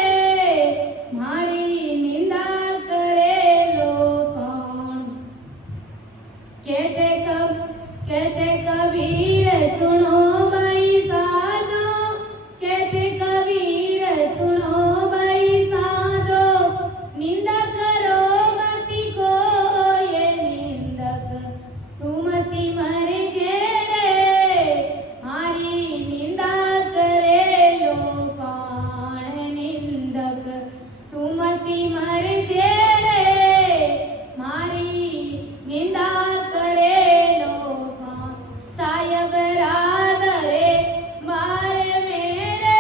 मारी निंदा करे लो कौन। कहते कबीर सुनो भाई साधो, कहते कबीर सुनो भाई साधो, निंदा करो मती को ये निंदक, तू मती मर जे रे मारी निंदा करे लो कौन। निंदक तू मती मर जे रे मारी निंदा करे लो कौन। सायब राधरे बार मेरे,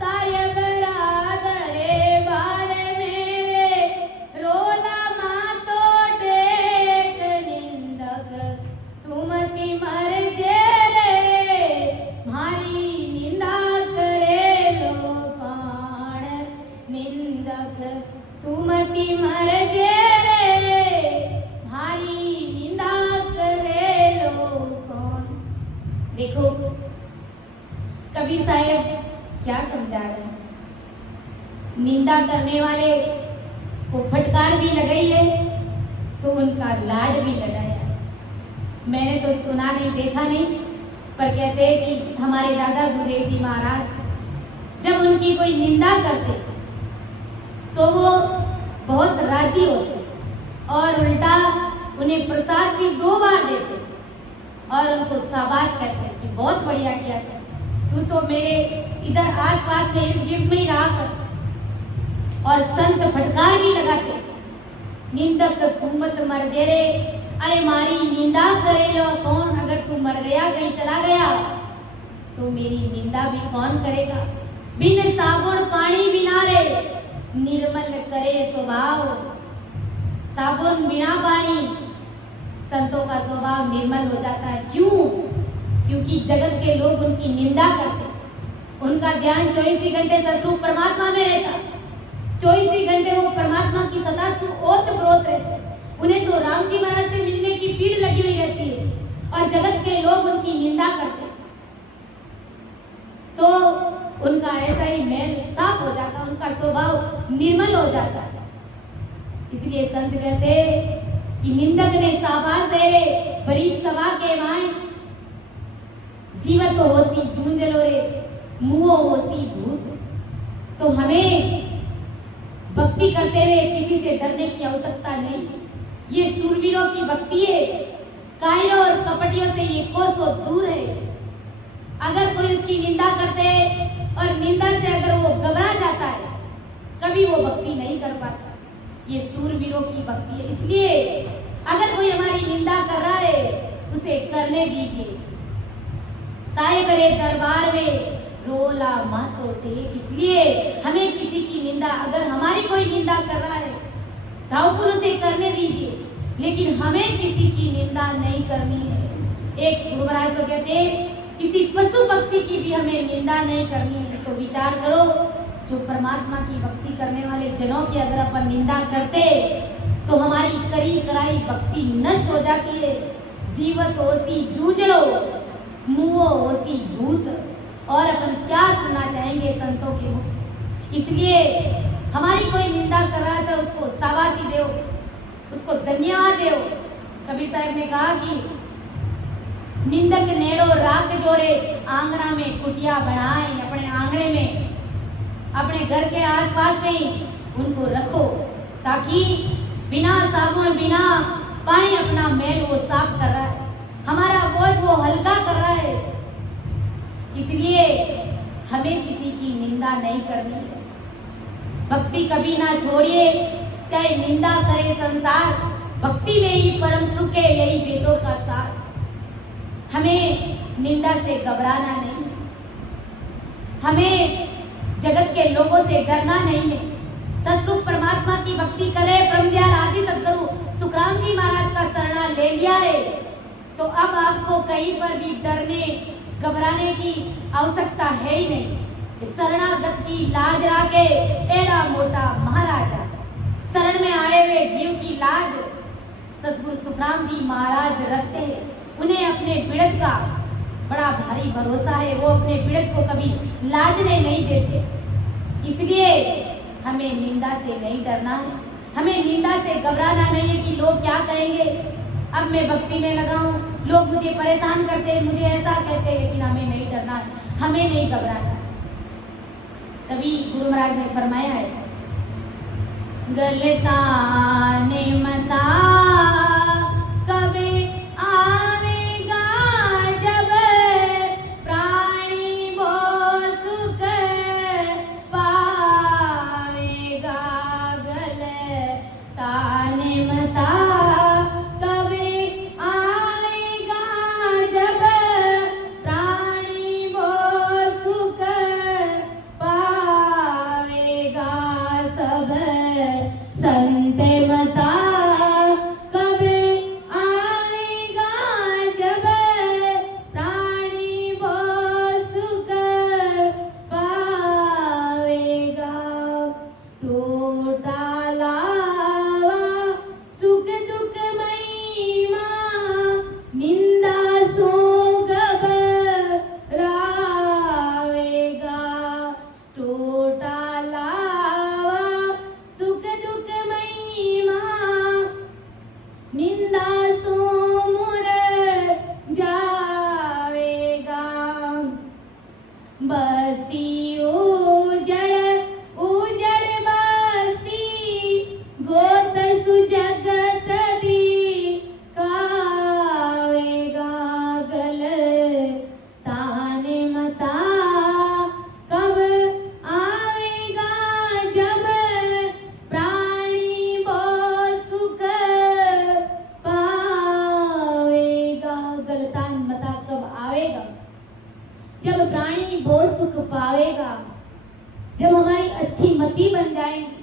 सायब राधरे बार मेरे, रोला मातो टेक निंदक, तू मती मर जे रे मारी निंदा करे लो कौन। निंदक तू मती मर जे रे मारी निंदा करे लो कौन। देखो कबीर साहब क्या समझा रहे हैं। निंदा करने वाले को फटकार भी लगाई है तो उनका लाड भी लगाया। मैंने तो सुना नहीं देखा नहीं, पर कहते हैं कि हमारे दादा गुरुदेव जी महाराज जब उनकी कोई निंदा करते तो वो बहुत राजी होते और उल्टा उन्हें प्रसाद भी 2 बार देते और उनको शाबाश कहते कि बहुत बढ़िया किया था, तू तो मेरे इधर आसपास में इर्द गिर्द में ही रहा कर। और संत फटकार भी लगाते, निंदक तू मत मर जे रे, अरे मारी निंदा करे लो कौन। अगर तू मर गया कहीं चला गया तो मेरी निंदा भी कौन करेगा। बिन साबुन पानी बिना रे निर्मल करे स्वभाव। साबुन बिना पानी संतों का स्वभाव निर्मल हो जाता है। क्यों? क्योंकि जगत के लोग उनकी निंदा करते, उनका ध्यान 24 घंटे सतरूप परमात्मा में रहता, 24 घंटे वो परमात्मा की सदा ओत-प्रोत रहते। उन्हें तो राम जी महाराज से मिलने की पीड़ लगी हुई रहती है और जगत के लोग उनकी निंदा करते, तो उनका ऐसा ही मैल साफ हो जाता, उनका स्वभाव निर्मल हो जाता है। इसलिए संत कहते कि निंदक ने शाबाश दे रे बड़ी सभा के माए, जीवत होसी जूंझलो रे मुओ होसी भूत। तो हमें भक्ति करते हुए किसी से डरने की आवश्यकता नहीं। ये सूरवीरों की भक्ति है, कायरों और कपटियों से ये कोसों दूर है। अगर कोई उसकी निंदा करते और निंदा से अगर वो घबरा जाता है, कभी वो भक्ति नहीं कर पाता। ये सूरवीरों की भक्ति है। इसलिए अगर कोई हमारी निंदा कर रहा है उसे करने दीजिए। साहिब रे दरबार में रोला मातो टेक। इसलिए हमें किसी की निंदा, अगर हमारी कोई निंदा कर रहा है घावपुर उसे करने दीजिए, लेकिन हमें किसी की निंदा नहीं करनी है। एक गुरु महाराज तो कहते किसी पशु पक्षी की भी हमें निंदा नहीं करनी है। तो विचार करो, जो परमात्मा की भक्ति करने वाले जनों की अगर अपन निंदा करते तो हमारी करी कराई भक्ति नष्ट हो जाती है। जीवत होसी जूझलो मुओ होसी भूत। और अपन क्या सुनना चाहेंगे संतों के मुख से। इसलिए हमारी कोई निंदा कर रहा था उसको शाबाशी दो, उसको धन्यवाद दो। कबीर साहब ने कहा कि निंदक नेड़ो राख जोरे आंगना में कुटिया बनाए। अपने आंगने में, अपने घर के आसपास में ही उनको रखो, ताकि बिना साबुन बिना पानी अपना मैल वो साफ कर रहा है, हमारा बोझ वो हल्का कर रहा है। इसलिए हमें किसी की निंदा नहीं करनी है। भक्ति कभी ना छोड़िए, चाहे निंदा करे संसार, भक्ति में ही परम सुख है, यही वेदों का सार। हमें निंदा से घबराना नहीं, हमें जगत के लोगों से डरना नहीं है। सतरूप परमात्मा की भक्ति करे, ब्रह्मदयाल आदि सद्गुरु सुखराम जी महाराज का शरणा ले लिया है, तो अब आपको कहीं पर भी डरने घबराने की आवश्यकता है ही नहीं। शरणागत की लाज राखे एड़ा मोटा महाराजा। शरण में आए हुए जीव की लाज सतगुरु सुखराम जी महाराज रखते हैं। उन्हें अपने बिड़क का बड़ा भारी भरोसा है, वो अपने पीड़ित को कभी लाजने नहीं देते। इसलिए हमें निंदा से नहीं डरना है, हमें निंदा से घबराना नहीं है कि लोग क्या कहेंगे। अब मैं भक्ति में लगा हूँ, लोग मुझे परेशान करते हैं, मुझे ऐसा कहते हैं, लेकिन हमें नहीं डरना है, हमें नहीं घबराना। तभी गुरु महाराज ने फरमाया है, गलता निमता कभी आवेगा जब प्राणी वो सुख पावेगा। गलता निमता कभी आवेगा जब प्राणी वो सुख पावेगा। सब संत मता कभी आवेगा जब प्राणी वो सुख पावेगा। टूटा लावा सुख दुख महिमा निंदा सो घबरावेगा। टूटा लावा सुख दुख महिमा निंदा सो मुर जावेगा। बस्ती उजड़ उजड़ बस्ती गोत सुजगत दिखावेगा। गल ताने मता कब आवेगा जब प्राणी वो सुख पावेगा। गलतान मता कब आवेगा जब प्राणी वो सुख पावेगा। जब हमारी अच्छी मति बन जाएगी,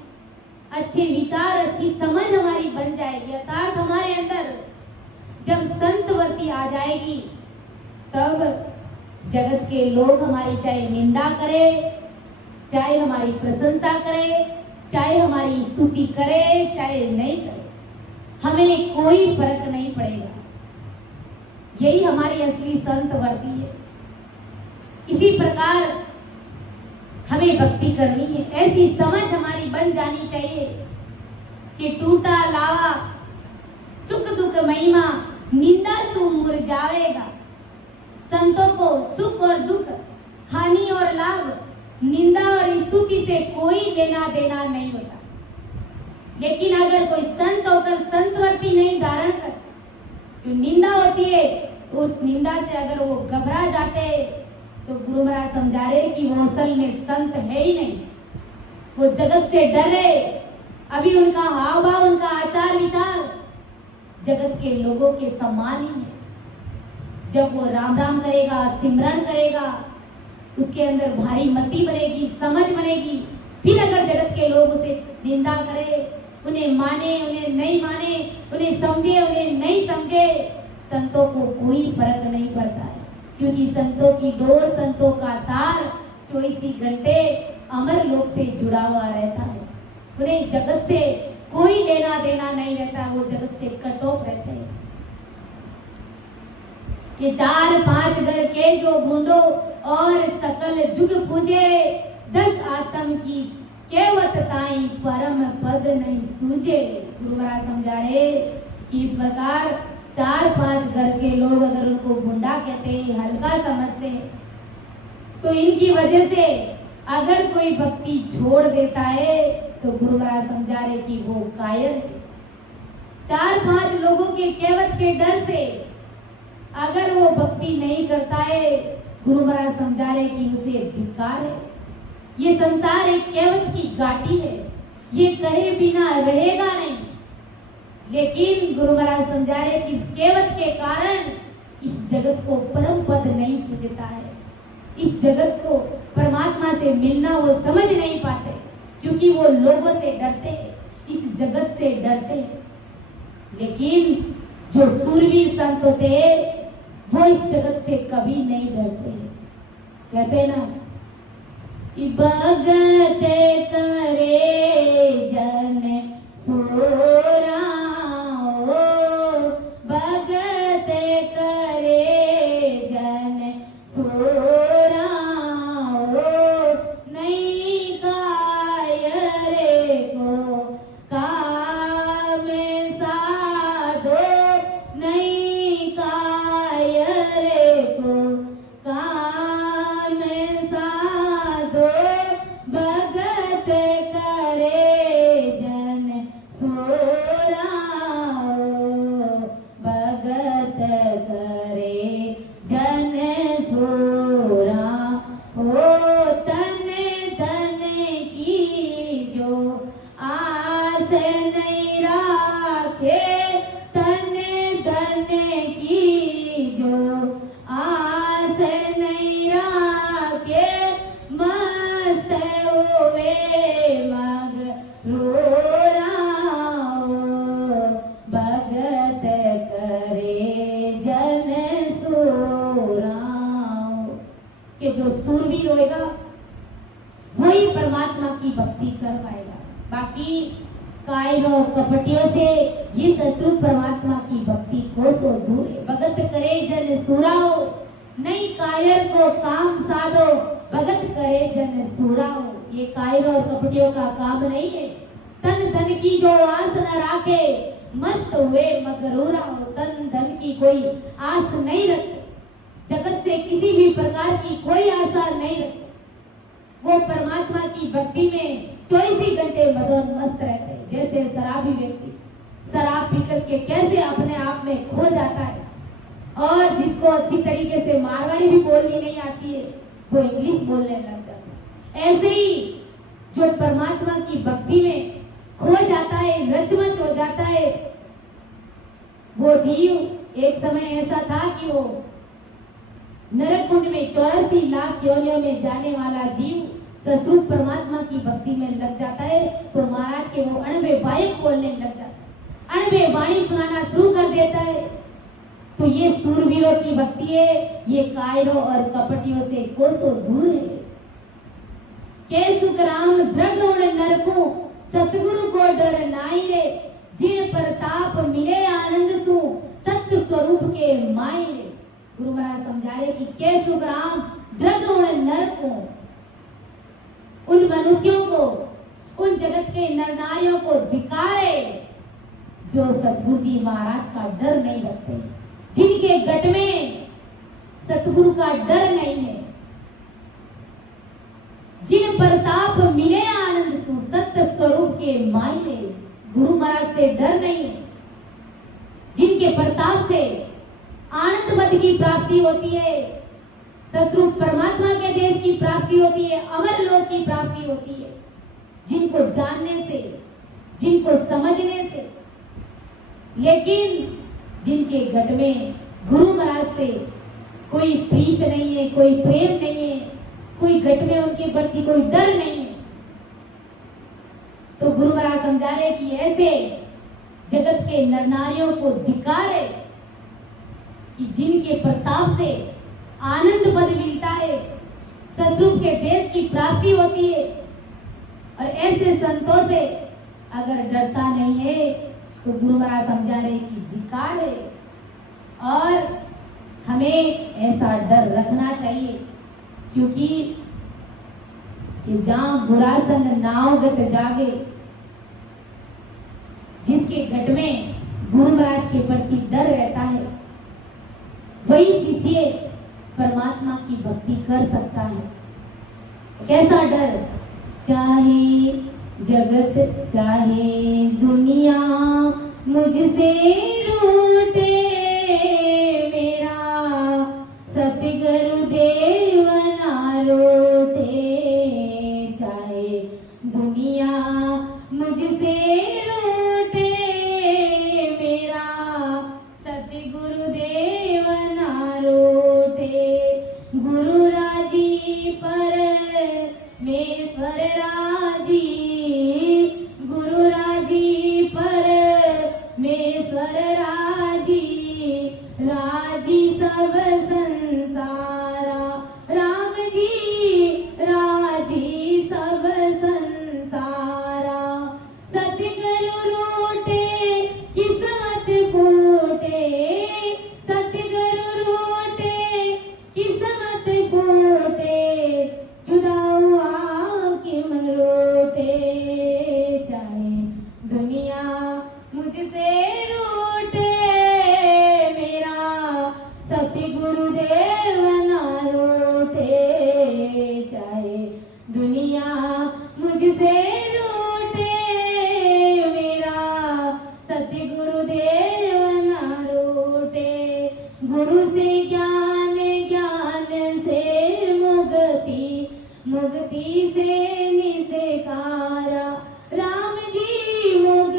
अच्छे विचार अच्छी समझ हमारी बन जाएगी, अर्थात हमारे अंदर जब संतवृत्ति आ जाएगी, तब जगत के लोग हमारी चाहे निंदा करे, चाहे हमारी प्रशंसा करे, चाहे हमारी स्तुति करे, चाहे नहीं करे, हमें कोई फर्क नहीं पड़ेगा। यही हमारी असली संतवृत्ति है। इसी प्रकार हमें भक्ति करनी है, ऐसी समझ हमारी बन जानी चाहिए कि टूटा लावा सुख दुख महिमा निंदा सु मुरझावेगा। संतों को सुख और दुख, हानि और लाभ, निंदा और स्तुति से कोई लेना देना नहीं होता। लेकिन अगर कोई संत होकर संतवृत्ति नहीं धारण कर, जो निंदा होती है, उस निंदा से अगर वो घबरा जाते, तो गुरु महाराज समझा रहे कि वो असल में संत है ही नहीं, वो जगत से डरे। अभी उनका हाव भाव, उनका आचार विचार जगत के लोगों के समान ही है। जब वो राम राम करेगा, सिमरन करेगा, उसके अंदर भारी मति बनेगी, समझ बनेगी। फिर अगर जगत के लोग उसे निंदा करे, उन्हें माने, उन्हें नहीं माने, उन्हें समझे, उन्हें नहीं समझे, संतों को कोई फर्क नहीं पड़ता है, क्योंकि संतों की डोर, संतों का तार 24 घंटे अमर लोक से जुड़ा हुआ रहता है। उन्हें जगत से कोई लेना देना नहीं रहता, वो जगत से कट ऑफ रहते हैं। कि 4-5 घर के जो ढूंढो और सकल जुग पूजे, 10 आत्म की केवट ताई परम पद नहीं सूझे। गुरु महाराज समझा रहे कि इस प्रकार 4-5 घर के लोग अगर उनको गुंडा कहते हैं, हल्का समझते हैं, तो इनकी वजह से अगर कोई भक्ति छोड़ देता है, तो गुरु महाराज समझा रहे कि वो कायर है। 4-5 लोगों के केवट के डर से अगर वो भक्ति नहीं करता है, गुरु महाराज समझा रहे कि उसे धिक्कार है। ये संसार एक केवट की घाटी है, ये कहे बिना रहेगा नहीं। लेकिन गुरु महाराज समझा रहे कि इस केवट के कारण इस जगत को परम पद नहीं सूझता है, इस जगत को परमात्मा से मिलना वो समझ नहीं पाते, क्योंकि वो लोगों से डरते हैं, इस जगत से डरते हैं। लेकिन जो सूरवीर संत होते हैं, वो इस जगत से कभी नहीं डरते। कहते हैं ना, भगत करे जन सोरा, भगत करे जन नहीं राखे, तन धन की जो आस नहीं राखे, मस्त हुए मग रोराओ, भगत करे जन सुराओ। कि जो सूरवीर होएगा वही परमात्मा की भक्ति कर पाएगा। बाकी कायरों कपटियों से ये शत्रु परमात्मा की भक्ति को सो दूर है। भगत करे जन सुराओ, नहीं कायर को काम साधो, भगत करे जन सुराओ। ये कायरों और कपटियों का काम नहीं है। तन धन की जो आस न राखे, मस्त हुए मगरूरा हो। तन धन की कोई आस नहीं रखते, जगत से किसी भी प्रकार की कोई आशा नहीं रखते। वो परमात्मा की भक्ति में 24 घंटे मस्त रहते हैं। जैसे शराबी व्यक्ति शराब पी करके कैसे अपने आप में खो जाता है, और जिसको अच्छी तरीके से मारवाड़ी भी बोलनी नहीं आती है वो इंग्लिश बोलने लग जाता है। ऐसे ही जो परमात्मा की भक्ति में खो जाता है, रचमच हो जाता है, वो जीव एक समय ऐसा था कि वो नरक कुंड में 84 लाख योनियों में जाने वाला जीव सतरूप परमात्मा की भक्ति में लग जाता है तो महाराज के वो अणबे बायक बोलने लग जाता है, अणबे वाणी सुनाना शुरू कर देता है। तो ये सूरवीरों की भक्ति है, ये कायरों और कपटियों से कोसों दूर है। के सुख राम द्रग उण नरकू, सतगुरु को डर नाई रे, जिन प्रताप मिले आनंद सु, सत्य स्वरूप के माई रे। गुरु महाराज समझा रहे कि के सुख राम द्रग उण नरकू, उन मनुष्यों को, उन जगत के नरनारियों को धिक्कारे जो सतगुरु जी महाराज का डर नहीं रखते, जिनके गट में सतगुरु का डर नहीं है, जिन प्रताप मिले आनंद सु, सत्य स्वरूप के मायने। गुरु महाराज से डर नहीं है, जिनके प्रताप से आनंद मद की प्राप्ति होती है, सतरूप परमात्मा के देश की प्राप्ति होती है, अमर लोक की प्राप्ति होती है। जिनको जानने से, जिनको समझने से, लेकिन जिनके घट में गुरु महाराज से कोई प्रीत नहीं है, कोई प्रेम नहीं है, कोई घट में उनके प्रति कोई डर नहीं है, तो गुरु महाराज समझा रहे कि ऐसे जगत के नरनारियों को धिक्कारे कि जिनके प्रताप से आनंद पद मिलता है, सतरूप के देश की प्राप्ति होती है, और ऐसे संतों से अगर डरता नहीं है तो गुरु महाराज समझा रहे कि धिक्कार है। और हमें ऐसा डर रखना चाहिए, क्योंकि कि जहां बुरा संग नाव गत जागे, जिसके घट में गुरु महाराज के प्रति डर रहता है वही शिष्य परमात्मा की भक्ति कर सकता है। कैसा डर? चाहे जगत चाहे दुनिया मुझसे रूठे, मेरा सतगुरु देव ना रूठे। चाहे दुनिया मुझसे रूठे, मेरा सतगुरु देव ना रूठे। गुरु राजी परमेश्वर राजी, गुरु राजी परमेश्वर राजी, राजी सब संसारा। राम जी राजी सब संसारा। सतगुरु रूठे किस्मत फूटे, सतगुरु रूठे किस्मत फूटे, जुदा हुआ किम रूठे। चाहे दुनिया मुझसे रूठे, मेरा सतगुरु देव ना रूठे। चाहे दुनिया मुझसे रूठे, मेरा सतगुरु देव ना रूठे। गुरु से ज्ञान, ज्ञान से मुक्ति, मुक्ति से निस्तारा। राम जी मुक्ति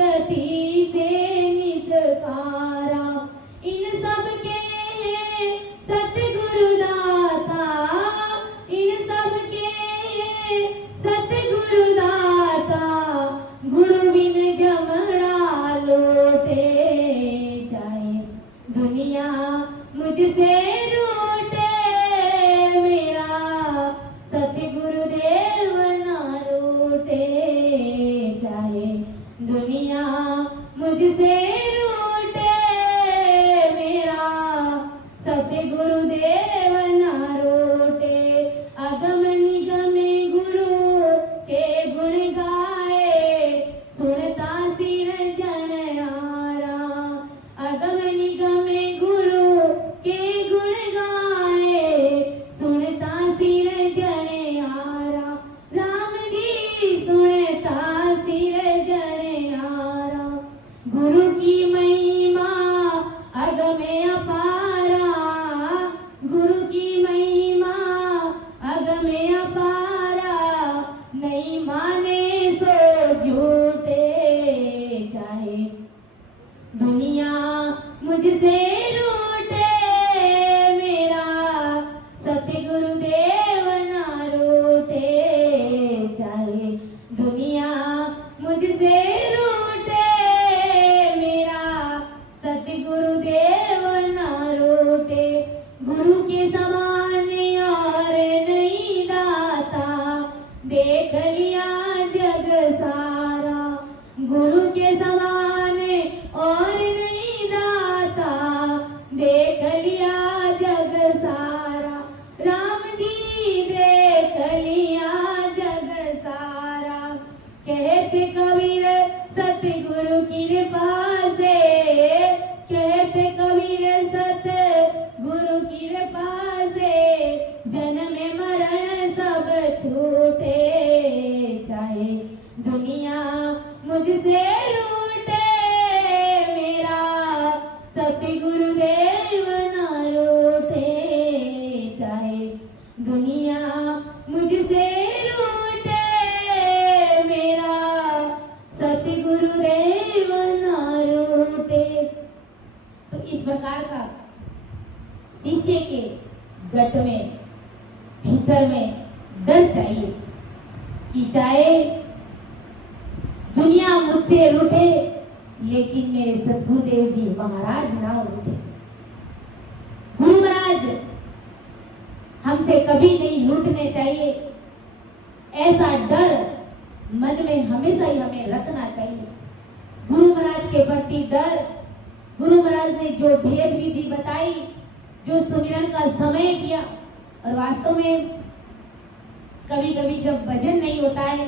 लिया जग सारा, गुरु के समान और नहीं दाता, देख लिया जग सारा, राम जी देख लिया जग सारा। कहते कबीर सतगुरु की कृपा से, कहते कबीर सतगुरु की कृपा से, जन्म मरण सब छूटे, चाहे दुनिया मुझसे रूठे, मेरा सतगुरु देव ना रूठे, चाहे दुनिया मुझसे रूठे, मेरा सतगुरु देव ना रूठे। तो इस प्रकार का शिष्य के गट में, भीतर में डर चाहिए कि चाहे दुनिया मुझसे रूठे, लेकिन मेरे सद्गुरुदेव जी महाराज ना रूठे। गुरु महाराज हमसे कभी नहीं लूटने चाहिए, ऐसा डर मन में हमेशा ही हमें रखना चाहिए। गुरु महाराज के प्रति डर, गुरु महाराज ने जो भेद विधि बताई, जो सुमिरन का समय दिया, और वास्तव में कभी कभी जब भजन नहीं होता है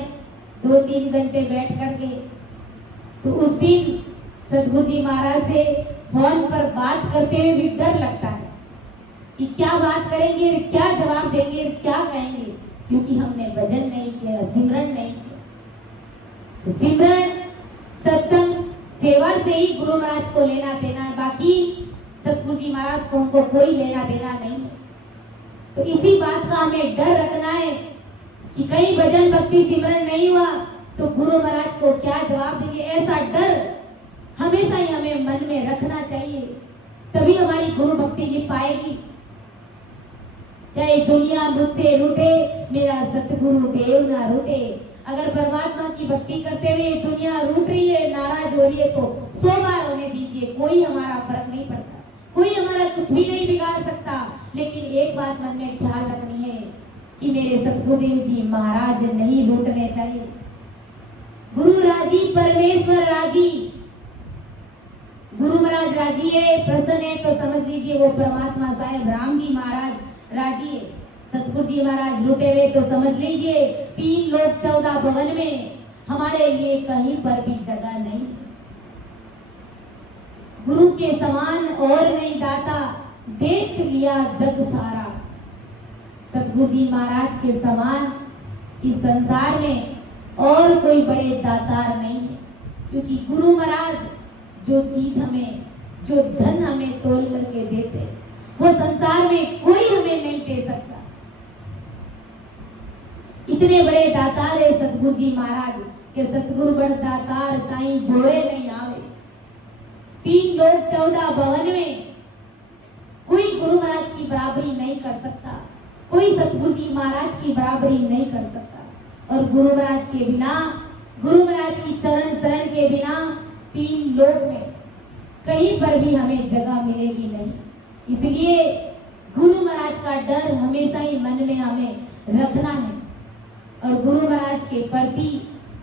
2-3 घंटे बैठ करके, तो उस दिन सद्गुरु जी महाराज से फोन पर बात करते हुए भी डर लगता है कि क्या बात करेंगे, क्या जवाब देंगे, क्या कहेंगे, क्योंकि हमने भजन नहीं किया, सिमरन नहीं किया। सिमरन, सत्संग, सेवा से ही गुरु महाराज को लेना देना है, बाकी सतगुरु जी महाराज को हमको कोई लेना देना नहीं। तो इसी बात का हमें डर रखना है कि कहीं भजन भक्ति सिमरन नहीं हुआ तो गुरु महाराज को क्या जवाब देंगे, ऐसा डर हमेशा ही हमें मन में रखना चाहिए, तभी हमारी गुरु भक्ति जी पाएगी। चाहे दुनिया मुझसे रूठे, मेरा सतगुरु देव ना रूठे। अगर परमात्मा की भक्ति करते हुए दुनिया रूठ रही है, नाराज हो रही है, तो 100 बार होने दीजिए, कोई हमारा फर्क नहीं पड़ता, कोई हमारा कुछ भी नहीं बिगाड़ सकता। लेकिन एक बात मन में ख्याल रखनी है कि मेरे सतगुरुदेव जी महाराज नहीं रूठने चाहिए। गुरु राजी परमेश्वर राजी। गुरु महाराज राजी है, प्रसन्न है, तो समझ लीजिए वो परमात्मा साहेब राम जी महाराज राजी है। सतगुरु जी महाराज रूठे हुए तो समझ लीजिए 3 लोक 14 भवन में हमारे लिए कहीं पर भी जगह नहीं। गुरु के समान और नहीं दाता, देख लिया जग सारा। सतगुरु जी महाराज के समान इस संसार में और कोई बड़े दातार नहीं है, क्योंकि गुरु महाराज जो चीज हमें, जो धन हमें तोल करके देते, वो संसार में कोई हमें नहीं दे सकता। इतने बड़े दातार है सतगुरु जी महाराज के, सतगुरु बड़ दातार ताई जोड़े नहीं आवे। 3 लोक 14 भवन में कोई गुरु महाराज की बराबरी नहीं कर सकता, कोई सतगुरु जी महाराज की बराबरी नहीं कर सकता। और गुरु महाराज के बिना, गुरु महाराज की चरण शरण के बिना 3 लोक में कहीं पर भी हमें जगह मिलेगी नहीं। इसलिए गुरु महाराज का डर हमेशा ही मन में हमें रखना है, और गुरु महाराज के प्रति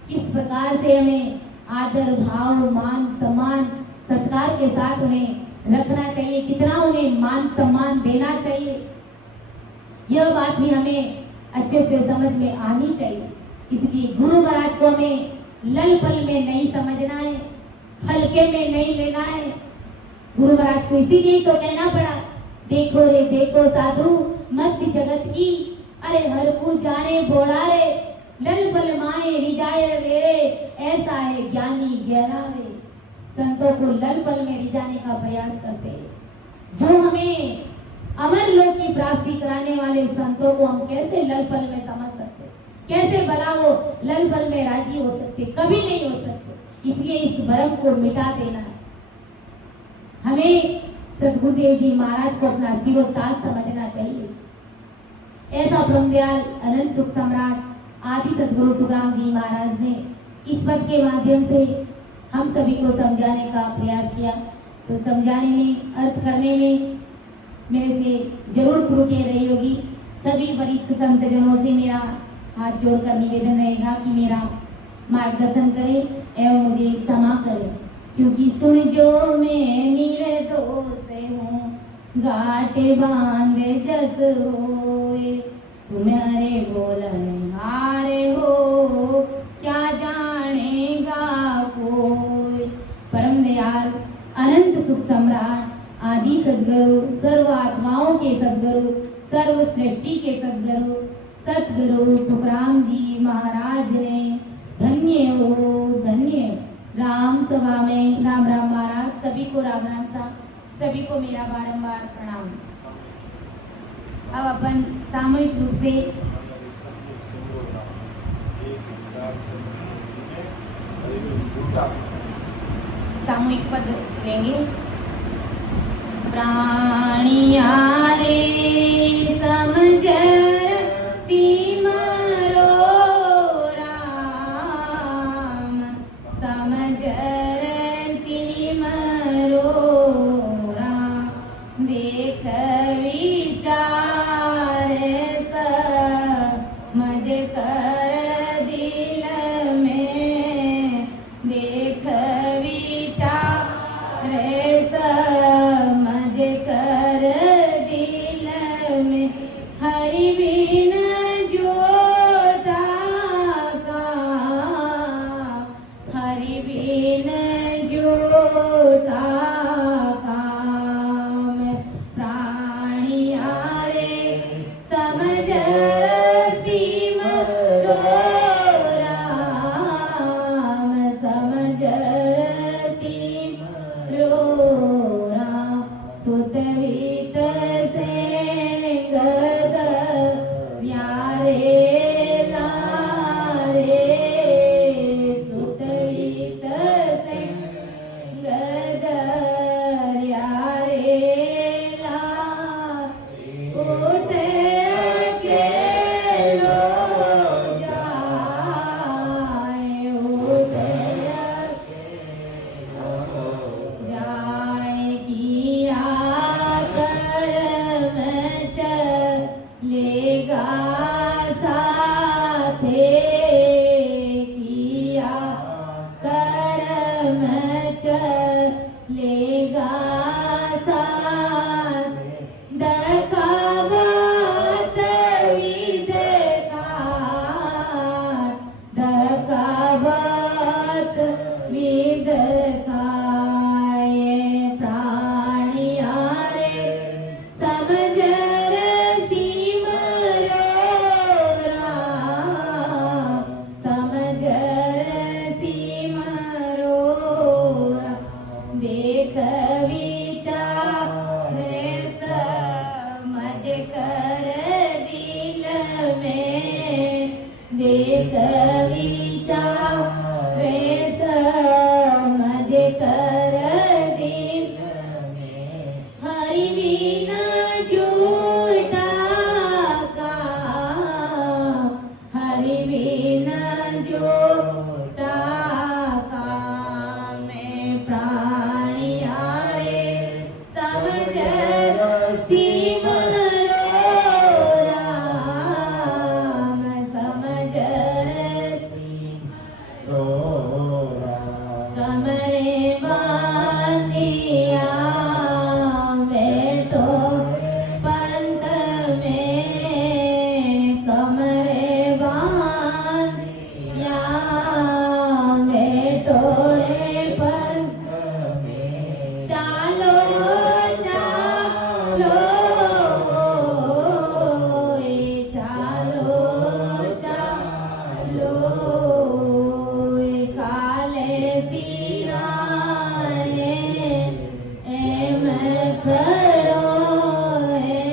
किस प्रकार से हमें आदर भाव, मान सम्मान, सत्कार के साथ उन्हें रखना चाहिए, कितना उन्हें मान सम्मान देना चाहिए, यह बात भी हमें अच्छे से समझ में आनी चाहिए। इसलिए गुरु महाराज को हमें लल पल में नहीं समझना है, हल्के में नहीं लेना है। गुरु महाराज को इसीलिए तो कहना पड़ा, देखो रे देखो साधु मत जगत की, अरे हर को जाने बोला रे, लल पल माए रिजाए रे, ऐसा है ज्ञानी गहरा रे। संतों को लल पल में रिझाने का प्रयास करते हैं। जो हमें अमर लोक की प्राप्ति कराने वाले संतों को हम कैसे लल पल में समझ सकते, कैसे भला वो लल पल में राजी हो सकते, कभी नहीं हो सकते। इसलिए इस भ्रम को मिटा देना है। हमें सतगुरुदेव जी महाराज को अपना सिरोताज समझना चाहिए। ऐसा ब्रह्मदयाल अनंत सुख सम्राट आदि सतगुरु सुखराम जी महाराज ने इस पद के माध्यम से हम सभी को समझाने का प्रयास किया। तो समझाने में, अर्थ करने में मेरे से जरूर त्रुटि रही होगी। सभी वरिष्ठ संतजनों से मेरा हाथ जोड़कर निवेदन रहेगा कि मेरा मार्गदर्शन करे एवं मुझे क्षमा करे, क्योंकि सुन जो मैं निर्दोष हूँ, गाटे बांध जस होए, तुम्हारे बोलने हारे हो, क्या जानेगा कोई। परम दयाल अनंत सुख सम्राट आदि सदगुरु, सर्व आत्माओं के सदगुरु, सर्व सृष्टि के सदगुरु सतगुरु सुखराम जी महाराज ने धन्य हो धन्य। राम सभा में राम राम महाराज, सभी को राम राम सा, सभी को मेरा बारंबार प्रणाम। अब अपन सामूहिक रूप से सामूहिक पद लेंगे। प्राणिया रे समझर सिमरो राम, समझर सिमरो राम, देख विचार समझ कर दिल में, देख विचार समझ कर दिल में, हरि बिन जोटा का, हरि बिन जोटा काम। प्राणिया रे समझ सिमरो राम, समझ सिमरो राम, सुत वित सेंगद प्यारे लारे, सुत वित सेंगद प्यारे ला, उठ के लो जाए, उठ जाए किया कर्म चलेगा साथे, किया कर्म चलेगा साथ, दखावत विदकार, दखावत विदखाए। प्राणिया रे समझ सिमरो राम, समझ सिमरो राम, देख विचार समझ कर दिल में, देख विचार समझ कर दिल में, हरि बिना झूठा काम, हरि बिना झूठा काम। प्राणिया रे समझ सिमरो राम, समझ कमरे बांधिया बैठो पंथ में, कमरे बांधिया बैठो रे पंथ में, चालो चालो चालो चालो, काले सिराने एम खड़ो है,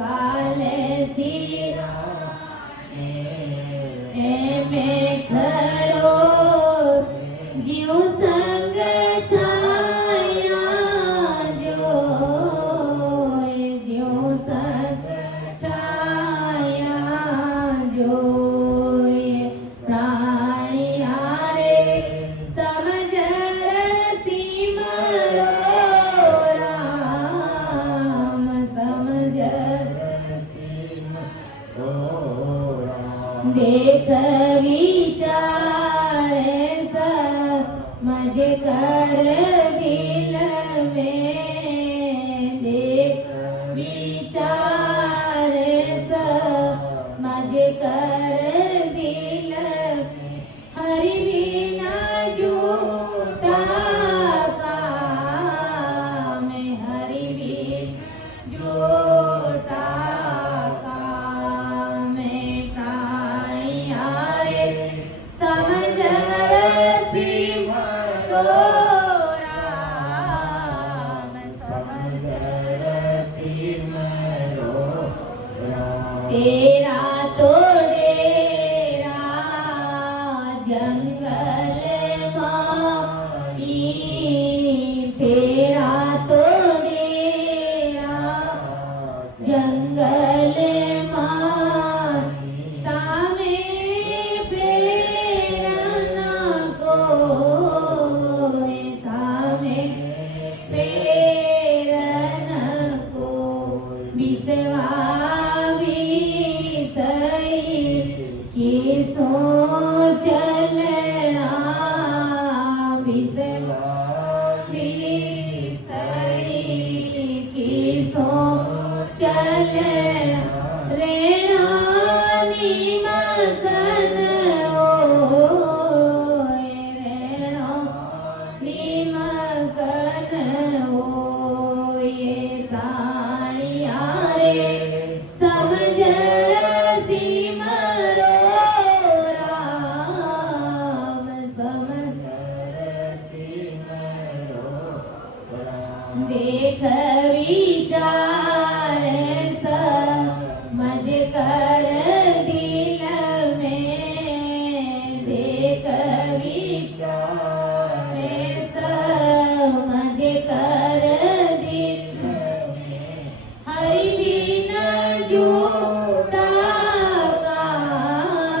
काले सिराने एम खड़ो, ज्यों संग छाया जो, ज्यों संग छाया जो। प्राणिया रे समझ सिमरो राम, समझ सिमरो विचारे समझ कर दिल में, देख विचारे समझ कर दिल में, हरि बिना झूठा काम, हरि बिना झूठा काम, प्राणियारे समझ रसी मरो राम, समझ रसी मरो राम। तेरा तो डेरा जंगल माही, तेरा तो डेरा जंगल माही, तामे प्रेरणा कोई, तामे प्रेरणा कोई, विश्वा विषयी किसो चलना, विश्वा विषयी किसो चलना, रेणानी मगन होय, रेणानी मगन होय, प्राणियारे समझ रसी मरो राम, समझ रसी मरो राम। देख विचारे समझ कर दिल में, देख विचारे समझ कर दिल में, हरि बिना झूठा काम,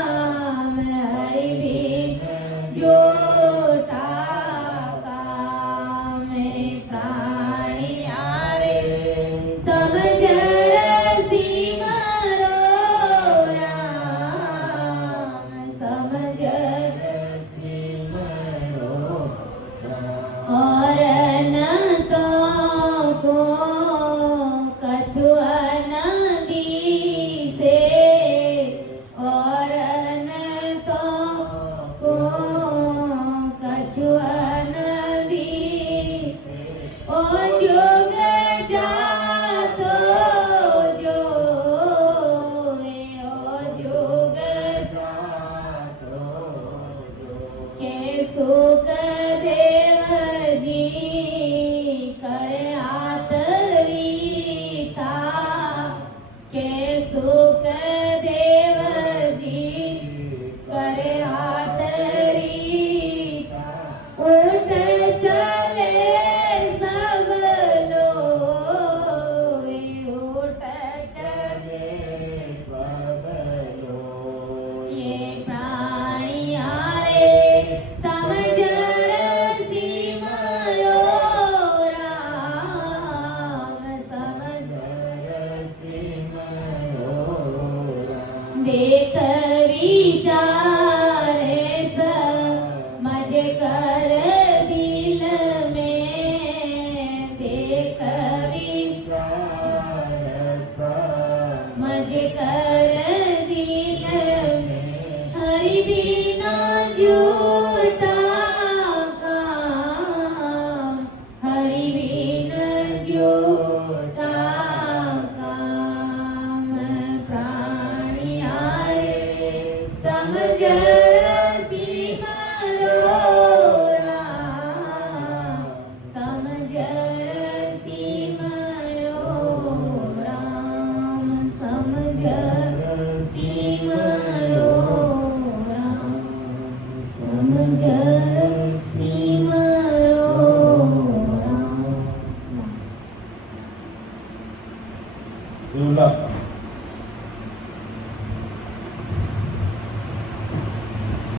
हरि बिना झूठा काम, प्राणियारे समझ रसी मरो राम, समझ रसी मरो राम। और न तो को कछुअन दिसे, और न तो को कछुअन दिसे, ओ जोग जातो जो, ओ जोग जातो जो, के सुख देव जी कर आतरीता, के सुख देव जी कर आतरीता, उठ चले सब लोग, उठ चले सब लोग, ये प्राणियारे समझ रसी मरो राम, समझ रसी मरो राम। देख विचारे समझ कर दिल में, देख विचारे समझ कर दिल में, हरि बिना झूठा काम, हरि बिना झूठा काम, प्राणियारे समझ रसी मरो राम, समझ रसी मरो राम, समझ रसी मरो राम, समझ रसी मरो राम। Sulap.